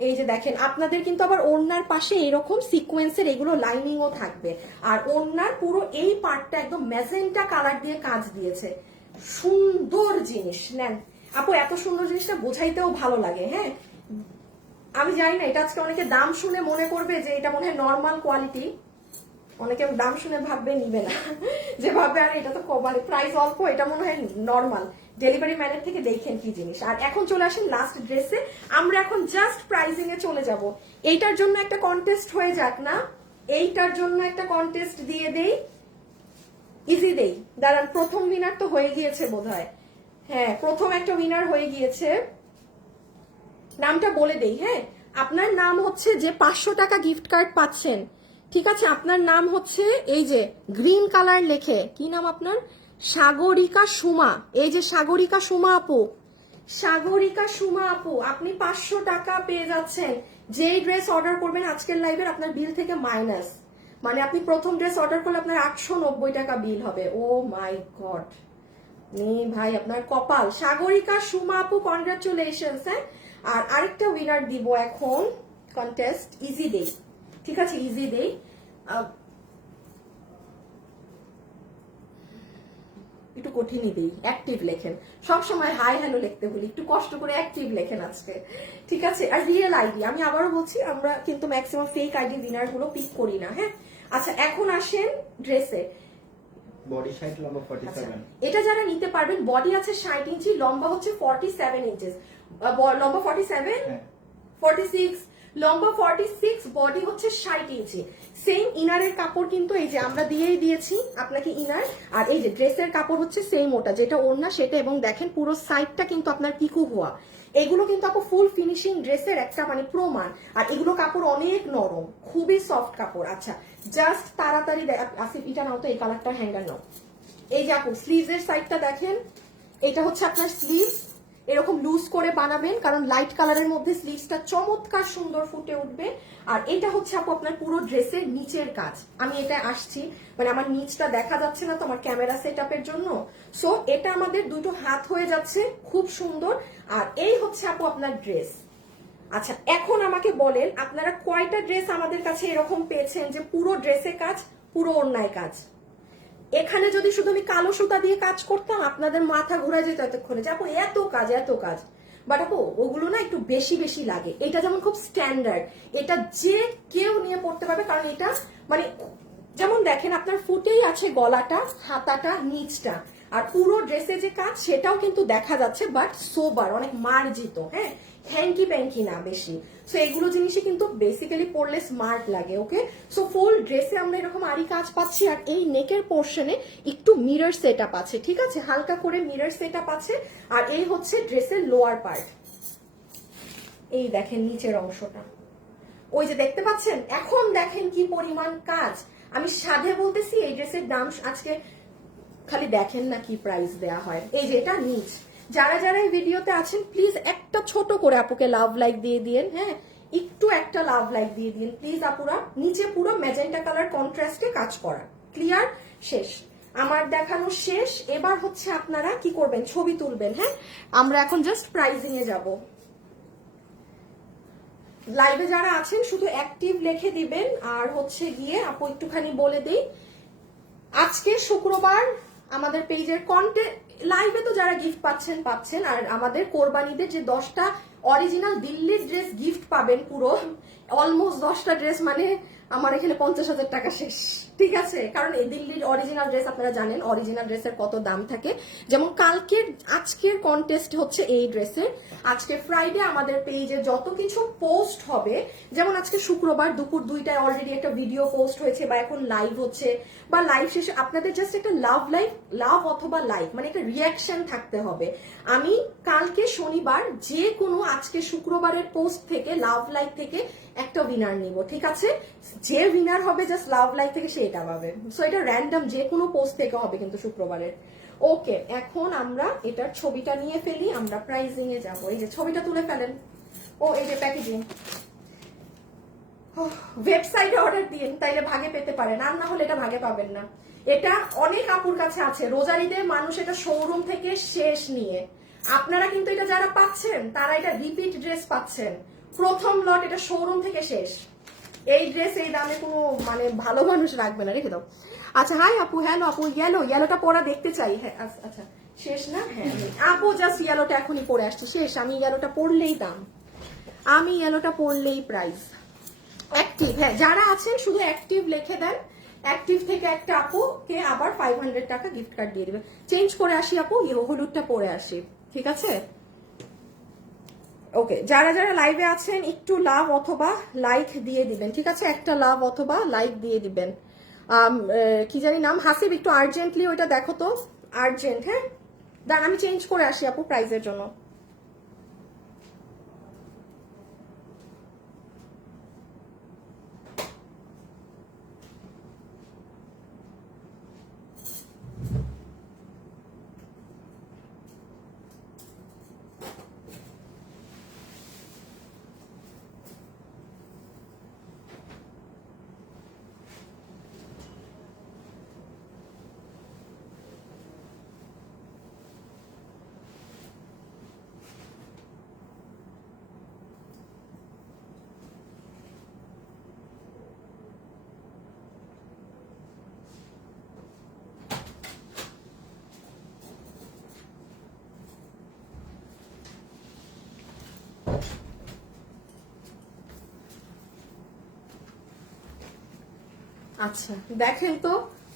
এই যে দেখেন আপনাদের কিন্তু আবার ওড়নার পাশে এরকম সিকোয়েন্সের এগুলো লাইনিংও থাকবে, আর ওড়নার পুরো এই পার্টটা একদম ম্যাজেন্টা কালার দিয়ে কাজ দিয়েছে, সুন্দর জিনিস নেন আপু, এত সুন্দর জিনিসটা বোঝাইতেও ভালো লাগে, হ্যাঁ আমি জানি না এটা আজকে অনেকে দাম শুনে মনে করবে যে এটা মনে হয় নর্মাল কোয়ালিটি, অনেকে দাম শুনে ভাববে নিবে না, যে ভাববে আর এটা তো মানে প্রাইস অল্প, এটা মনে হয় নর্মাল, ডেলিভারি ম্যানের থেকে দেখেন কি জিনিস। আর এখন চলে আসেন লাস্ট ড্রেসে, আমরা এখন জাস্ট প্রাইজিং এ চলে যাব, এইটার জন্য একটা কন্টেস্ট হয়ে যাক না, এইটার জন্য একটা কন্টেস্ট দিয়ে দেই, ইজি দেই, দাঁড়ান প্রথম উইনার তো হয়ে গিয়েছে বোধহয়, হ্যাঁ প্রথম একটা উইনার হয়ে গিয়েছে, নামটা বলে দেই, হ্যাঁ আপনার নাম হচ্ছে যে 500 টাকা গিফট কার্ড পাচ্ছেন, ঠিক আছে আপনার নাম হচ্ছে এই যে গ্রিন কালার লেখে, কি নাম আপনার, সাগরিকা সুমা, এই যে সাগরিকা সুমা আপু, সাগরিকা সুমা আপু আপনি 500 টাকা পেয়ে যাচ্ছেন, যেই ড্রেস অর্ডার করবেন আজকের লাইভের আপনার বিল থেকে মাইনাস, মানে আপনি প্রথম ড্রেস অর্ডার করলে আপনার 890 টাকা বিল হবে, ও মাই গড ভাই আপনার কপাল, সাগরিকা সুমা আপু কনগ্রাচুলেশনস, হ্যাঁ। আর আরেকটা উইনার দিব এখন কন্টেস্ট, ইজি দেই, ঠিক আছে ইজি দেই, একটু কঠিনই দেই, অ্যাক্টিভ লেখেন, সবসময় হাই হ্যালো লিখতে বলি, একটু কষ্ট করে অ্যাক্টিভ লেখেন আজকে, ঠিক আছে। আর রিয়েল আইডি, আমি আবারও বলছি আমরা কিন্তু ম্যাক্সিমাম ফেক আইডি উইনার গুলো পিক করি না, হ্যাঁ। আচ্ছা এখন আসেন ড্রেসে, বডি সাইজ লম্বা 47, এটা যারা নিতে পারবেন, বডি আছে 60 ইঞ্চি, লম্বা হচ্ছে 47 ইঞ্চেস, লম্বা 47, 46, লম্বা 46, বডি হচ্ছে 60 ইঞ্চি। সেম ইনারের কাপড় কিন্তু এই যে আমরা দিয়েই দিয়েছি আপনাকে ইনার, আর এই যে ড্রেসের কাপড় হচ্ছে সেম ওটা, যেটা ওড়না সেটা, এবং দেখেন পুরো সাইডটা কিন্তু আপনার পিকু হওয়া। এগুলো কিন্তু আপু ফুল ফিনিশিং ড্রেসের একটা মানে প্রমাণ। আর এগুলো কাপড় অনেক নরম, খুবই সফট কাপড়। আচ্ছা জাস্ট তাড়াতাড়ি আসিফ এটা নাও তো, এই কালারটা হ্যাঙ্গার নাও। এই যে আপু স্লিভসের সাইডটা দেখেন, এটা হচ্ছে আপনার স্লিভ, এরকম লুজ করে বানাবেন কারণ লাইট কালারের মধ্যে স্লিভসটা চমৎকার সুন্দর ফুটে উঠবে। আর এটা হচ্ছে আপু আপনার পুরো ড্রেসের নিচের কাজ। আমি এটা আসছি মানে আমার নিচটা দেখা যাচ্ছে না তো আমার ক্যামেরা সেটআপের জন্য, সো এটা আমাদের দুটো হাত হয়ে যাচ্ছে, খুব সুন্দর। আর এই হচ্ছে আপু আপনার ড্রেস। আচ্ছা এখন আমাকে বলেন আপনারা কয়টা ড্রেস আমাদের কাছে এরকম পেয়েছেন যে পুরো ড্রেসে কাজ, পুরো ওড়নায় কাজ? এখানে যদি শুধু আমি কালো সুতা দিয়ে কাজ করতাম আপনাদের মাথা ঘুরে যেত এতক্ষণে যে আপু এত কাজ এত কাজ, বাট আপু ওগুলো না একটু বেশি বেশি লাগে। এটা যেমন খুব স্ট্যান্ডার্ড, এটা যে কেউ নিয়ে পড়তে পারবে, কারণ এটা মানে যেমন দেখেন আপনার ফুটেই আছে গলাটা, হাতাটা, নিচটা, আর পুরো ড্রেসে যে কাজ সেটাও কিন্তু দেখা যাচ্ছে, বাট সোবার, অনেক মার্জিত, হ্যাঁ হ্যাঙ্কি প্যাঙ্কি না বেশি। সো এগুলো জিনিসই কিন্তু বেসিক্যালি পরলে স্মার্ট লাগে। ওকে, সো ফুল ড্রেসে আমরা এরকম আরি কাজ পাচ্ছি, আর এই নেকের পোর্শনে একটু মিরর সেট আপ আছে, ঠিক আছে, হালকা করে মিরর সেট আপ আছে। আর এই হচ্ছে ড্রেসের লোয়ার পার্ট, এই দেখেন নিচের অংশটা, ওই যে দেখতে পাচ্ছেন। এখন দেখেন কি পরিমাণ কাজ। আমি সাধে বলতেছি এই ড্রেসের দাম আজকে খালি দেখেন না কি প্রাইস দেয়া হয়। এই যে এটা নিচ, যারা যারা এই ভিডিওতে আছেন প্লিজ একটা ছোট করে আপুকে লাভ লাইক দিয়ে দিন, হ্যাঁ একটু একটা লাভ লাইক দিয়ে দিন প্লিজ আপুরা। নিচে পুরো ম্যাজেন্টা কালার কন্ট্রাস্টে কাজ করা, ক্লিয়ার, শেষ আমার দেখানো শেষ। এবার হচ্ছে আপনারা কি করবেন, ছবি তুলবেন। হ্যাঁ আমরা এখন জাস্ট প্রাইজিং এ যাব। লাইভে যারা আছেন শুধু অ্যাক্টিভ লিখে দিবেন, আর হচ্ছে গিয়ে আপু একটুখানি বলে দেই আজকে শুক্রবার আমাদের পেজের কন্টেন্ট লাইভে তো যারা গিফট পাচ্ছেন পাচ্ছেন, আর আমাদের কোরবানিদের যে 10টা অরিজিনাল দিল্লির ড্রেস গিফট পাবেন, পুরো অলমোস্ট 10টা ড্রেস, মানে আমার এখানে 50,000 টাকা শেষ, ঠিক আছে। কারণ এই দিল্লির অরিজিনাল ড্রেস আপনারা জানেন অরিজিনাল ড্রেসের কত দাম থাকে। যেমন কালকের আজকের কন্টেস্ট হচ্ছে এই ড্রেসের। আজকে ফ্রাইডে আমাদের পেজে যত কিছু পোস্ট হবে, যেমন আজকে শুক্রবার দুপুর 2টায় অলরেডি একটা ভিডিও পোস্ট হয়েছে, বা এখন লাইভ হচ্ছে, বা লাইভ শেষে আপনাদের জাস্ট একটা লাভ অথবা লাইক মানে একটা রিয়াকশন থাকতে হবে। আমি কালকে শনিবার যে কোনো আজকে শুক্রবারের পোস্ট থেকে লাভ লাইক থেকে একটা উইনার নিব, ঠিক আছে। যে উইনার হবে জাস্ট লাভ লাইক থেকে সে এটা পাবে। সো এটা র্যান্ডম যে কোনো পোস্ট থেকে হবে কিন্তু শুক্রবারের। ওকে, এখন আমরা এটার ছবিটা নিয়ে ফেলি, আমরা প্রাইজিং এ যাবো। এই যে ছবিটা তুলে ফেলেন। ও এই যে প্যাকেজিং, ওয়েবসাইটে অর্ডার দিন তাইলে ভাগে পেতে পারেন, আর না হলে এটা ভাগে পাবেন না। এটা অনেক আপুর কাছে আছে, রোজারিদের মানুষ এটা শোরুম থেকে শেষ নিয়ে। আপনারা কিন্তু এটা যারা পাচ্ছেন তারা এটা রিপিট ড্রেস পাচ্ছেন, প্রথম লট এটা শোরুম থেকে শেষ। এই ড্রেস এই দামে কোনো মানে ভালো মানুষ রাখবে না, রেখে দাও। আচ্ছা হাই আপু, হ্যালো আপু, ইয়েলোটা পরা দেখতে চাই। হ্যাঁ আচ্ছা শেষ না, হ্যাঁ আপু জাস্ট ইয়েলোটা এখনই পরে আসছে, শেষ। আমি ইয়েলোটা পরলেই দাম, আমি ইয়েলোটা পরলেই প্রাইস। অ্যাক্টিভ, হ্যাঁ যারা আছেন শুধু অ্যাক্টিভ লিখে দেন, অ্যাক্টিভ থেকে একটা আপুকে আবার 500 টাকা গিফট কার্ড দিয়ে দিবে। চেঞ্জ করে আসি আপু, হলুদটা পরে আসি, ঠিক আছে। ওকে, যারা যারা লাইভে আছেন একটু লাভ অথবা লাইক দিয়ে দিবেন, ঠিক আছে, একটা লাভ অথবা লাইক দিয়ে দিবেন। কি জানি নাম, হাসিব একটু আর্জেন্টলি ওইটা দেখো তো, আর্জেন্ট। হ্যাঁ দাঁড়ান আমি চেঞ্জ করে আসি আপু প্রাইজের জন্য। আচ্ছা দেখেন তো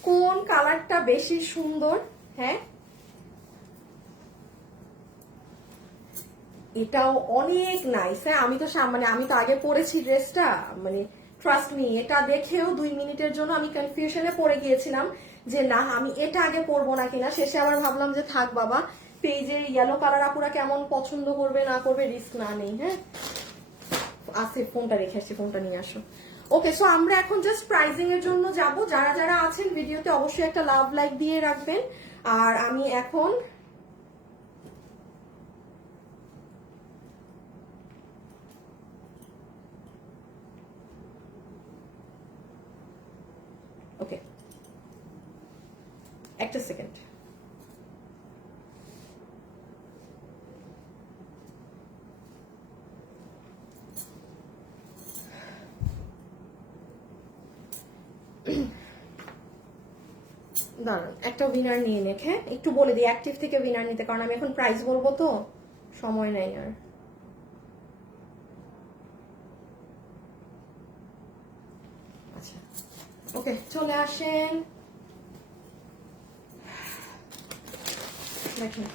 কোন কালারটা বেশি সুন্দর। হ্যাঁ এটাও অনেক নাইস। হ্যাঁ, আমি তো মানে আমি তো আগে পরেছি ড্রেসটা, মানে ট্রাস্ট মি, এটা দেখেও 2 মিনিটের জন্য আমি কনফিউশনে পড়ে গিয়েছিলাম যে না আমি এটা আগে পরবো না কিনা। শেষে আবার ভাবলাম যে থাক বাবা, পেজে ইয়েলো কালার আপুরা কেমন পছন্দ করবে না করবে রিস্ক না নেই। হ্যাঁ, আসে ফোনটা রেখে আসি, ফোনটা নিয়ে আসো। ওকে, সো আমরা এখন জাস্ট প্রাইজিং এর জন্য যাব। যারা যারা আছেন ভিডিওতে অবশ্যই একটা লাভ লাইক দিয়ে রাখবেন। আর আমি এখন ওকে একটা সেকেন্ড। দাঁড়ান, একটা উইনার নিয়ে নেক। হ্যাঁ, একটু বলে দিই অ্যাক্টিভ থেকে উইনার নিতে, কারণ আমি এখন প্রাইস বলবো তো সময় নেই আর। আচ্ছা ওকে, চলে আসেন। দেখেন,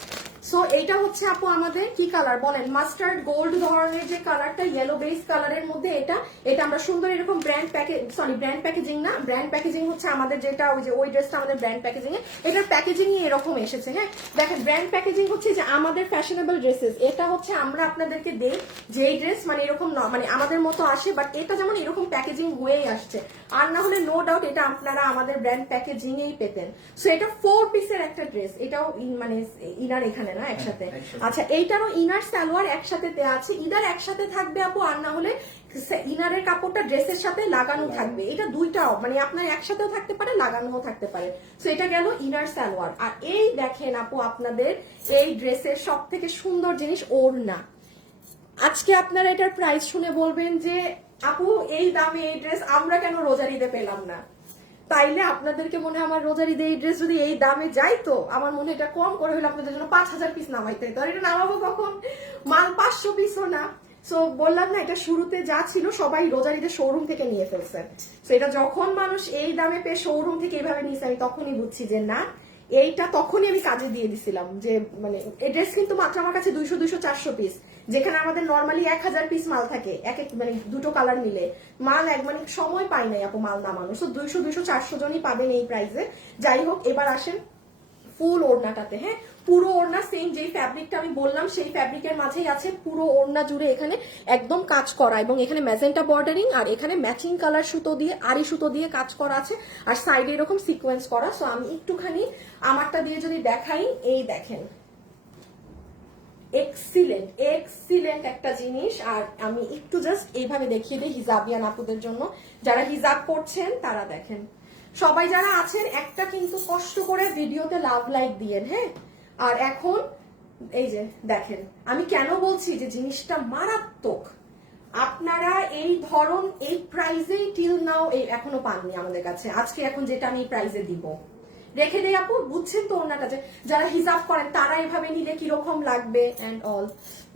সো এইটা হচ্ছে আপু আমাদের কি কালার বলেন, মাস্টার্ড গোল্ড ধরনের যে কালারটা, ইয়েলো বেস কালারের মধ্যে এটা এটা আমরা সুন্দর এরকম brand package, sorry brand packaging না, ব্র্যান্ড প্যাকেজিং হচ্ছে আমাদের যেটা ওই যে ওই ড্রেসটা আমাদের ব্র্যান্ড প্যাকেজিং এ, এটার প্যাকেজিংই এরকম এসেছে। হ্যাঁ, দেখেন ব্র্যান্ড প্যাকেজিং হচ্ছে যে আমাদের ফ্যাশনেবল ড্রেসেস, এটা হচ্ছে আমরা আপনাদেরকে দেই যেই ড্রেস মানে এরকম মানে আমাদের মতো আসে, বাট এটা যেমন এরকম প্যাকেজিং হয়েই আসছে। আর না হলে নো ডাউট এটা আপনারা আমাদের ব্র্যান্ড প্যাকেজিং এই পেতেন। সো এটা 4 পিসের একটা ড্রেস, এটাও মানে ইনার এখানে না একসাথে। আচ্ছা, এইটারও ইনার সালোয়ার একসাথে দেওয়া আছে, ইনার একসাথে থাকবে আপু, আর না হলে ইনারের কাপড়টা ড্রেসের সাথে লাগানো থাকবে। এটা দুইটাও মানে আপনার একসাথেও থাকতে পারে, লাগানোও থাকতে পারে। সো এটা গেল ইনার সালোয়ার। আর এই দেখেন আপু, আপনাদের এই ড্রেসের সব থেকে সুন্দর জিনিস ওড়না। আজকে আপনারা এটার প্রাইস শুনে বলবেন যে আপু এই দামে এই ড্রেস আমরা কেন রোজার ঈদে পেলাম না। তাইলে আপনাদেরকে মনে হয় আমার রোজার ঈদে এই ড্রেস যদি এই দামে যাইতো, আমার মনে হয় এটা কম করে হলে আপনাদের জন্য 5000 পিস নামাইতে হতো। আর এটা নামাবো কখন, মাল 500 পিসও না। সো বললাম না, এটা শুরুতে যা ছিল সবাই রোজার ঈদের শোরুম থেকে নিয়ে ফেলছে। সো এটা যখন মানুষ এই দামে পেয়ে শোরুম থেকে এইভাবে নিয়েছে, আমি তখনই বুঝছি যে না, এইটা তখনই আমি কাজে দিয়ে দিছিলাম। যে মানে এই ড্রেস কিন্তু মাত্র আমার কাছে 200-400 পিস, যেখানে আমাদের নর্মালি 1000 পিস মাল থাকে এক এক মানে দুটো কালার মিলে। মাল মানে সময় পাই নাই আপু মাল নামানো। সো 200-400 জনই পাবেন এই প্রাইসে। যাই হোক, এবার আসেন ফুল ওড়নাটাতে। হ্যাঁ, পুরো ওড়না সেম যেই ফ্যাব্রিকটা আমি বললাম সেই ফ্যাব্রিকের মাঝেই আছে। পুরো ওড়না জুড়ে এখানে একদম কাজ করা, এবং এখানে ম্যাজেন্টা বর্ডারিং, আর এখানে ম্যাচিং কালার সুতো দিয়ে আড়ি সুতো দিয়ে কাজ করা আছে, আর সাইডে এরকম সিকোয়েন্স করা। সো আমি একটুখানি আমারটা দিয়ে যদি দেখাই, এই দেখেন এক্সিলেন্ট এক্সিলেন্ট একটা জিনিস। আর আমি একটু জাস্ট এইভাবে দেখিয়ে দিই হিজাবিয়ান আপুদের জন্য, যারা হিজাব করছেন তারা দেখেন। সবাই যারা আছেন একটা কিন্তু কষ্ট করে ভিডিওতে লাভ লাইক দিয়েন। হ্যাঁ, আর এখন এই যে দেখেন, আমি কেন বলছি যে জিনিসটা মারাত্মক। আপনারা এই ধরন এই প্রাইজেই টিল নাও এখনো পাননি আমাদের কাছে। আজকে এখন যেটা আমি এই প্রাইজে দিব, রেখে দেই আপু, বুঝছেন তো ওনাটা, যে যারা হিজাব করেন তারা এভাবে নিলে কিরকম লাগবে এন্ড অল।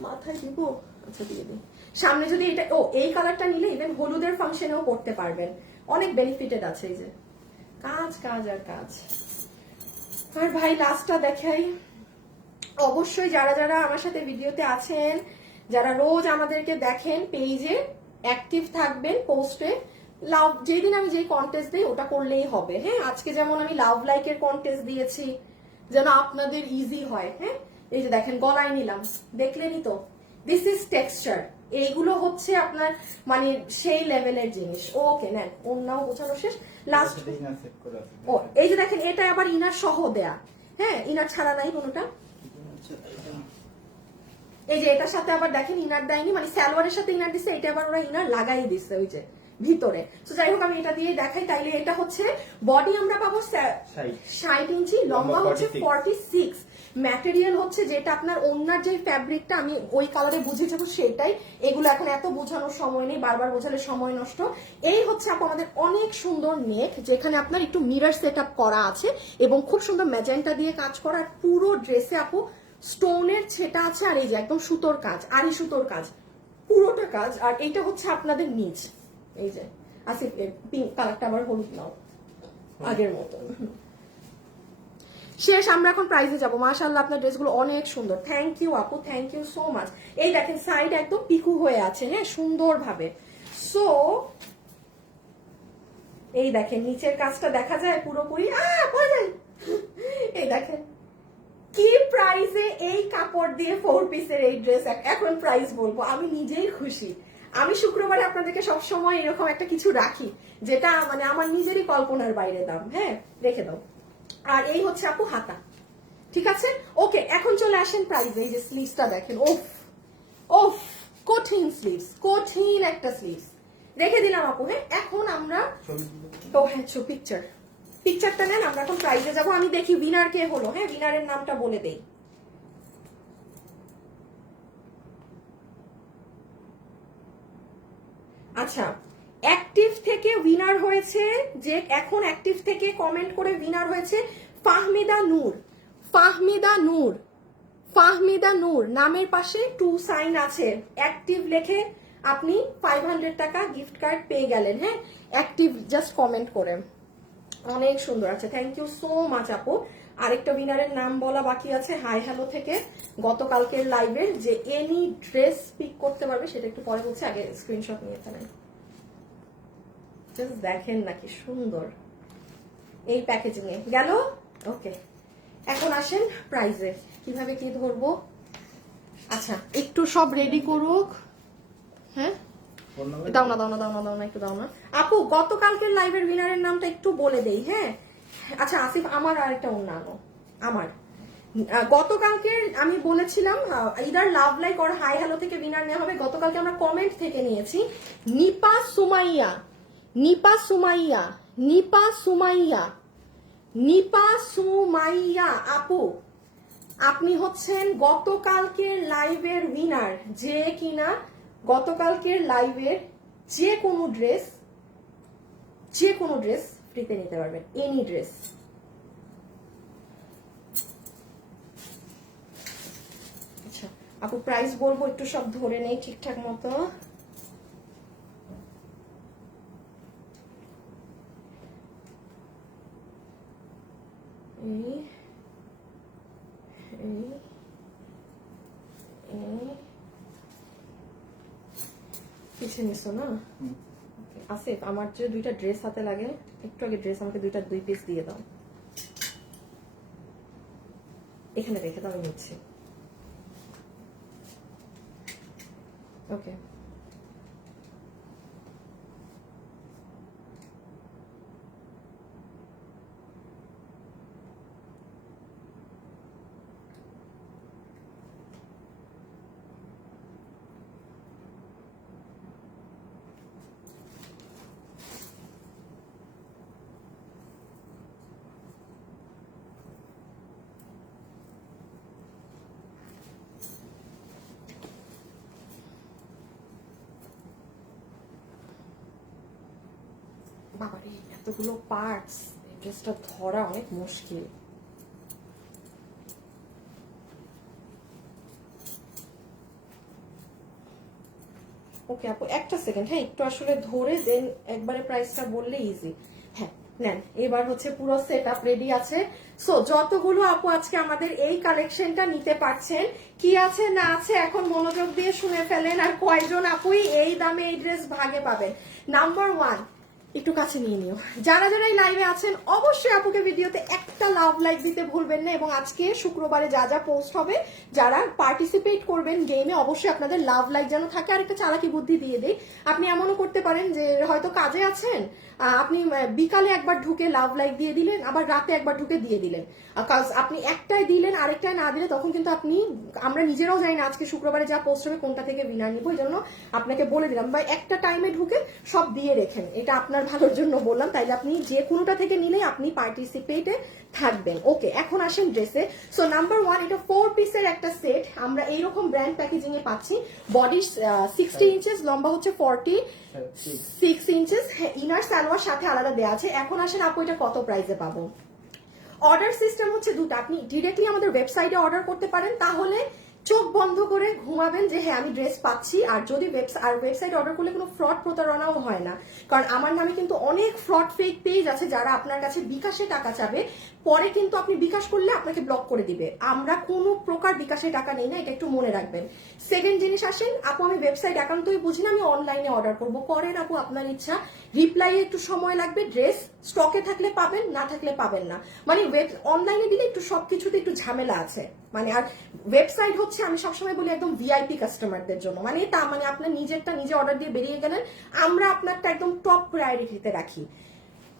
মাথায় দিব, আচ্ছা দিয়ে দিই। সামনে যদি এটা এই কালারটা নিলে ইভেন হলুদের ফাংশনেও করতে পারবেন, অনেক বেনিফিটেড আছে। এই যে কাজ কাজ আর কাজ। আর ভাই লাস্টটা দেখাই, অবশ্যই যারা যারা আমার সাথে ভিডিওতে আছেন, যারা রোজ আমাদেরকে দেখেন পেজে অ্যাক্টিভ থাকবেন, পোস্টে লাভ যেদিন আমি যেই কন্টেস্ট দিই ওটা করলেই হবে। হ্যাঁ, আজকে যেমন আমি লাভ লাইকের কন্টেস্ট দিয়েছি যেন আপনাদের ইজি হয়। হ্যাঁ, এই যে দেখেন গলায় নিলাম, দেখলেনই তো, দিস ইজ টেক্সচার। এইগুলো হচ্ছে আপনার মানে সেই লেভেলের জিনিস। ওকে নেন, অন্যও বোঝানো শেষ। লাস্ট ও এই যে দেখেন, এটা আবার ইনার সহ দেয়া। হ্যাঁ, ইনার ছাড়া নাই কোনোটা। এই যে এটার সাথে আবার দেখেন ইনার দেয়নি, মানে সালোয়ারের সাথে ইনার দিচ্ছে, এটা আবার ওরা ইনার লাগাই দিচ্ছে ওই যে ভিতরে। তো যাই হোক, আমি এটা দিয়ে দেখাই। তাইলে এটা হচ্ছে বডি আমরা পাবো 60 ইঞ্চি, লম্বা হচ্ছে 46, ম্যাটেরিয়াল হচ্ছে যেটা আপনার ওনার যে ফ্যাব্রিকটা আমি ওই কালারে বুঝিয়ে যাবো সেটাই। এগুলো এখন এত বোঝানোর সময় নেই, বারবার বোঝালে সময় নষ্ট। এই হচ্ছে আপু আমাদের অনেক সুন্দর নেক, যেখানে আপনার একটু মিরর সেট আপ করা আছে এবং খুব সুন্দর ম্যাজেন্টা দিয়ে কাজ করা। আর পুরো ড্রেসে আপু স্টোনের ছেটা আছে, আর এই যে একদম সুতোর কাজ, আড়ি সুতোর কাজ, পুরোটা কাজ। আর এইটা হচ্ছে আপনাদের নিচ, এই যে আসিফ পিঙ্ক কালারটা আবার হলুদ নাও আগের মতো। শেষ, আমরা এখন প্রাইজে যাবো। মাশাআল্লাহ আপনার ড্রেসগুলো অনেক সুন্দর, থ্যাংক ইউ আপু, থ্যাংক ইউ সো মাচ। এই দেখেন সাইড একদম পিকু হয়ে আছে, হ্যাঁ সুন্দরভাবে। সো এই দেখেন নিচের কাজটা দেখা যায় পুরোপুরি, এই দেখেন কি প্রাইসে এই কাপড় দিয়ে 4 পিসের এই ড্রেস। এখন প্রাইস বলবো, আমি নিজেই খুশি। আমি শুক্রবারে আপনাদেরকে সবসময় এরকম একটা কিছু রাখি যেটা মানে আমার নিজেরই কল্পনার বাইরে দাম। হ্যাঁ রেখে দাও। আর এই হচ্ছে আপু হাতা, ঠিক আছে। ওকে এখন চলে আসেন প্রাইসে। এই যে স্লিভসটা দেখেন, ওফ ওফ কঠিন স্লিভস, কঠিন একটা স্লিভস রেখে দিলাম আপু। হ্যাঁ এখন আমরা তো হ্যাঁ পিকচারটা নেন, আমরা এখন প্রাইজে যাব। আমি দেখি উইনার কে হলো। হ্যাঁ উইনারের নামটা বলে দেই। আচ্ছা অ্যাক্টিভ থেকে উইনার হয়েছে, যে এখন অ্যাক্টিভ থেকে কমেন্ট করে উইনার হয়েছে ফাহমিদা নূর। ফাহমিদা নূর, ফাহমিদা নূর নামের পাশে 2 সাইন আছে, অ্যাক্টিভ লেখে আপনি 500 টাকা গিফট কার্ড পেয়ে গেলেন। হ্যাঁ অ্যাক্টিভ জাস্ট কমেন্ট করে, অনেক সুন্দর আছে, থ্যাংক ইউ সো মাচ আপু। আরেকটা উইনারের নাম বলা বাকি আছে হাই হ্যালো থেকে, গতকালকের লাইভের, যে এনি ড্রেস পিক করতে পারবে সেটা একটু পরে বলছি, আগে স্ক্রিনশট নিয়ে ফেলেন। জাস্ট দেখেন নাকি সুন্দর এই প্যাকেজিং এ গেল। ওকে এখন আসেন প্রাইজে, কিভাবে কি ধরবো। আচ্ছা একটু সব রেডি করুক। হ্যাঁ দাও না দাও না দাও না দাও না, একটু দাও না আপু। গতকালকের লাইভের উইনারের নামটা একটু বলে দেই। হ্যাঁ আচ্ছা আসিফ, আমার আরেকটা অন্যান্য আমার গতকালকে আমি বলেছিলাম ইদার লাভ লাইক আর হাই হ্যালো থেকে উইনার নেওয়া হবে। গতকালকে আমরা কমেন্ট থেকে নিয়েছি নিপা সুমাইয়া, নিপা সুমাইয়া, নিপা সুমাইয়া, নিপা সুমাইয়া আপু, আপনি হচ্ছেন গতকালকের লাইভের উইনার, যে কিনা গতকালকের লাইভের যে কোনো ড্রেস ফ্রিতে নিতে পারবেন, এনি ড্রেস। আচ্ছা আপু প্রাইস বলবো, একটু সব ধরে নেই ঠিকঠাক মতো। পিছিয়ে নিছো না আসিফ, আমার যে 2টা ড্রেস হাতে লাগে, একটু আগে ড্রেস আমাকে 2 পিস দিয়ে দাও, এখানে রেখে দাও, আমি নিচ্ছি। ওকে বাবারে এতগুলো পার্টস, ড্রেসটা ধরা অনেক মুশকিল। ওকে আপু একটা সেকেন্ড, হ্যাঁ একটু আসলে ধরে দেন, একবারে প্রাইসটা বললে ইজি। হ্যাঁ নেন, এবার হচ্ছে পুরো সেট আপ রেডি আছে। সো যতগুলো আপু আজকে আমাদের এই কালেকশনটা নিতে পারছেন, কি আছে না আছে এখন মনোযোগ দিয়ে শুনে ফেলেন, আর কয়জন আপুই এই দামে এই ড্রেস ভাগে পাবেন। নাম্বার 1 একটু কাছে নিয়ে নিও, যারা যারা এই লাইভে আছেন অবশ্যই আপুকে ভিডিওতে একটা লাভ লাইক দিতে ভুলবেন না। এবং আজকে শুক্রবারে যা যা পোস্ট হবে, যারা পার্টিসিপেট করবেন গেমে, অবশ্যই আপনাদের লাভ লাইক যেন থাকে। আর একটা চালাকি বুদ্ধি দিয়ে দেই, আপনি এমনও করতে পারেন যে হয়তো কাজে আছেন, আপনি বিকালে একবার ঢুকে লাভ লাইক দিয়ে দিলেন, আবার রাতে একবার ঢুকে দিয়ে দিলেন। কাজ আপনি একটাই দিলেন আরেকটাই না দিলে তখন কিন্তু আপনি, আমরা নিজেরাও জানি না আজকে শুক্রবারে যা পোস্ট হবে কোনটা থেকে উইনার নিব, এই জন্য আপনাকে বলে দিলাম বা একটা টাইমে ঢুকে সব দিয়ে রেখেন, এটা আপনার ভালোর জন্য বললাম। তাইলে আপনি যে কোনোটা থেকে নিলেই আপনি পার্টিসিপেটে থাকবেন। ওকে এখন আসেন ড্রেসে। সো নাম্বার 1 এটা 4 পিসের একটা সেট, আমরা এইরকম ব্র্যান্ড প্যাকেজিং এ পাচ্ছি। বডি 60 ইঞ্চেস, লম্বা হচ্ছে 46 ইঞ্চেস, ইনার সালোয়ার সাথে আলাদা দেওয়া আছে। এখন আসেন আপু এটা কত প্রাইসে পাবো। অর্ডার সিস্টেম হচ্ছে দুটো, আপনি ডিরেক্টলি আমাদের ওয়েবসাইটে অর্ডার করতে পারেন, তাহলে চোখ বন্ধ করে ঘুমাবেন যে হ্যাঁ আমি ড্রেস পাচ্ছি। আর যদি ওয়েবসাইট অর্ডার করলে কোনো ফ্রড প্রতারণাও হয় না, কারণ আমার নামে কিন্তু অনেক ফ্রড ফেক পেজ আছে যারা আপনার কাছে বিকাশে টাকা চাবে, পরে কিন্তু আপনি বিকাশ করলে আপনাকে ব্লক করে দিবে। আমরা কোনো প্রকার বিকাশে টাকা নেই না, এটা একটু মনে রাখবেন। সেকেন্ড জিনিস আসেন, আপু আমি ওয়েবসাইট একান্তই বুঝি না, আমি অনলাইনে অর্ডার করবো, করেন আপু আপনার ইচ্ছা। রিপ্লাই একটু সময় লাগবে, ড্রেস স্টকে থাকলে পাবেন, না থাকলে পাবেন না। মানে অনলাইনে দিলে একটু সবকিছুতে একটু ঝামেলা আছে, মানে আর ওয়েবসাইট হচ্ছে আমি সবসময় বলি একদম ভিআইপি কাস্টমারদের জন্য। মানে তা মানে আপনার নিজেরটা নিজে অর্ডার দিয়ে বেরিয়ে গেলেন, আমরা আপনারটা একদম টপ প্রায়োরিটিতে রাখি।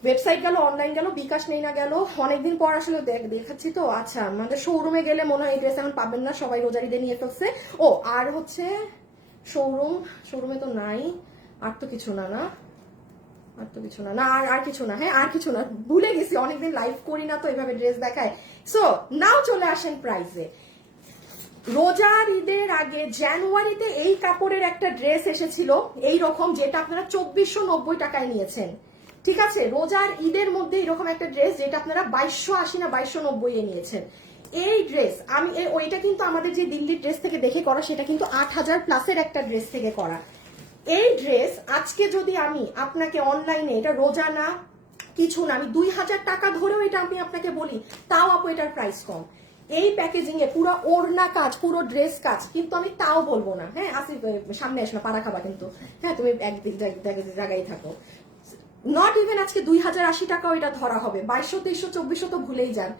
ওয়েবসাইট গেল, অনলাইন গেল, বিকাশ নেই না গেল, অনেকদিন পর আসলে দেখাচ্ছি তো। আচ্ছা মানে শোরুমে গেলে মনে হয় এই ড্রেস এখন পাবেন না, সবাই রোজারিতে নিয়ে ফেলছে। ও আর হচ্ছে শোরুমে তো নাই, আর তো কিছু না, না আর তো কিছু না, না আর কিছু না, হ্যাঁ আর কিছু না, ভুলে গেছি, অনেকদিন লাইভ করি না তো এইভাবে ড্রেস দেখায়। সো নাও চলে আসেন প্রাইসে। রোজার ঈদের আগে জানুয়ারিতে এই কাপড়ের একটা ড্রেস এসেছিল এই রকম, যেটা আপনারা 2490 টাকায় নিয়েছেন, ঠিক আছে। রোজার ঈদের মধ্যে এরকম একটা ড্রেস যেটা আপনারা 2280 না 2290 এ নিয়েছেন। এই ড্রেস আমি ওইটা কিন্তু আমাদের যে দিল্লির ড্রেস থেকে দেখে করা, সেটা কিন্তু 8000 প্লাসের একটা ড্রেস থেকে করা। এই ড্রেস আজকে যদি আমি আপনাকে অনলাইনে, এটা রোজা না কিছু না, আমি 2000 টাকা ধরেও এটা আমি আপনাকে বলি, তাও আপু এটার প্রাইস কম। এই প্যাকেজিং এ পুরো ওড়না কাজ, পুরো ড্রেস কাজ, কিন্তু আমি তাও বলবো না। হ্যাঁ আসি, সামনে আসলে পাড়া খাবা কিন্তু, হ্যাঁ তুমি একদিক জায়গায় থাকো। নট ইভেন আজকে 2080 টাকাও এটা ধরা হবে, 2200 2300 2400 তো ভুলেই যান।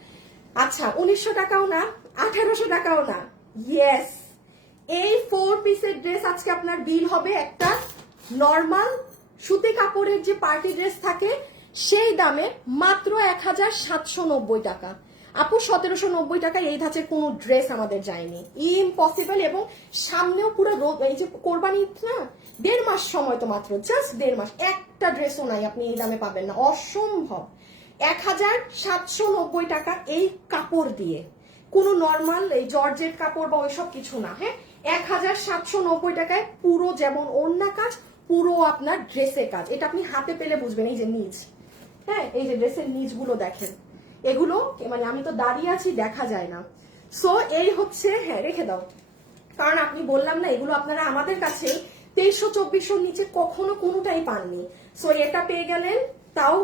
আচ্ছা 1900 টাকাও না, 1800 টাকাও না, ইয়েস এই 4 পিসের ড্রেস আজকে আপনার বিল হবে একটা নর্মাল সুতি কাপড়ের যে পার্টি ড্রেস থাকে সেই দামে মাত্র 1790 টাকা। আপু 1790 টাকায় এই ধাঁচের কোনো ড্রেস আমাদের যায়নি, ইম্পসিবল। এবং সামনেও পুরো এই যে কোরবানি না, 1.5 মাস সময় তো মাত্র, জাস্ট 1.5 মাস, একটা ড্রেসও নাই আপনি এই দামে পাবেন না, অসম্ভব। 1790 টাকা এই কাপড় দিয়ে, কোনো নর্মাল এই জর্জেট কাপড় বা ওইসব কিছু না। হ্যাঁ 1790 টাকায় পুরো যেমন ওড়না কাজ, পুরো আপনার ড্রেসের কাজ। এটা আপনি হাতে পেলে বুঝবেন, এই যে নিচ, হ্যাঁ এই যে ড্রেসের নিচগুলো দেখেন, এগুলো মানে আমি তো দাঁড়িয়ে আছি দেখা যায় না। সো এই হচ্ছে, হ্যাঁ রেখে দাও, কারণ আপনি বললাম না এগুলো আপনারা আমাদের কাছে 2300-2400 নিচে কখনো কোনোটাই পাননি। সো এটা পেয়ে গেলেন তাও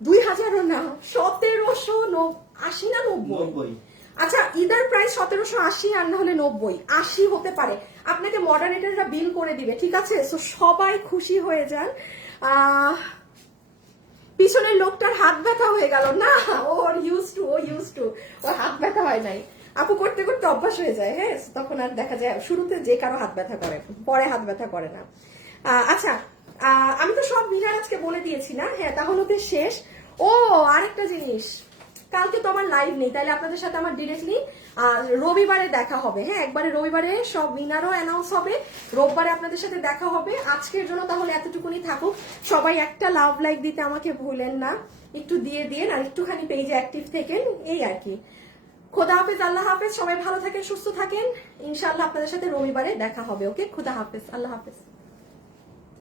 2000ও না, 1780 না 90। আচ্ছা ঈদের প্রাইস 1780 আর না হলে 90, 80 হতে পারে, আপনাকে মডারেটররা বিল করে দিবে, ঠিক আছে। সো সবাই খুশি হয়ে যান। পিছনের লোকটার হাত ব্যথা হয়ে গেল না, ওর ইউজ টু ওর হাত ব্যথা হয় নাই, আপু করতে করতে অভ্যাস হয়ে যায়। হ্যাঁ তখন আর দেখা যায় শুরুতে যে কারো হাত ব্যথা করে, পরে হাত ব্যথা করে না। আচ্ছা আমি তো সব মিলার আজকে বলে দিয়েছি না, হ্যাঁ তাহলে তো শেষ। ও আরেকটা জিনিস, কালকে তো আমার লাইভ নেই, তাহলে আপনাদের সাথে আমার ডিরেক্টলি রবিবারে দেখা হবে। হ্যাঁ একবারে রবিবারে সব উইনারও অ্যানাউন্স হবে, রোববারে আপনাদের সাথে দেখা হবে। আজকের জন্য তাহলে এতটুকুনি থাকুক, সবাই একটা লাভ লাইক দিতে আমাকে ভুলেন না, একটু দিয়ে দিন আর একটুখানি পেজে অ্যাক্টিভ থেকেন, এই আর কি। খোদা হাফেজ, আল্লাহ হাফেজ, সবাই ভালো থাকেন সুস্থ থাকেন, ইনশাআল্লাহ আপনাদের সাথে রবিবারে দেখা হবে। ওকে খোদা হাফেজ, আল্লাহ হাফেজ।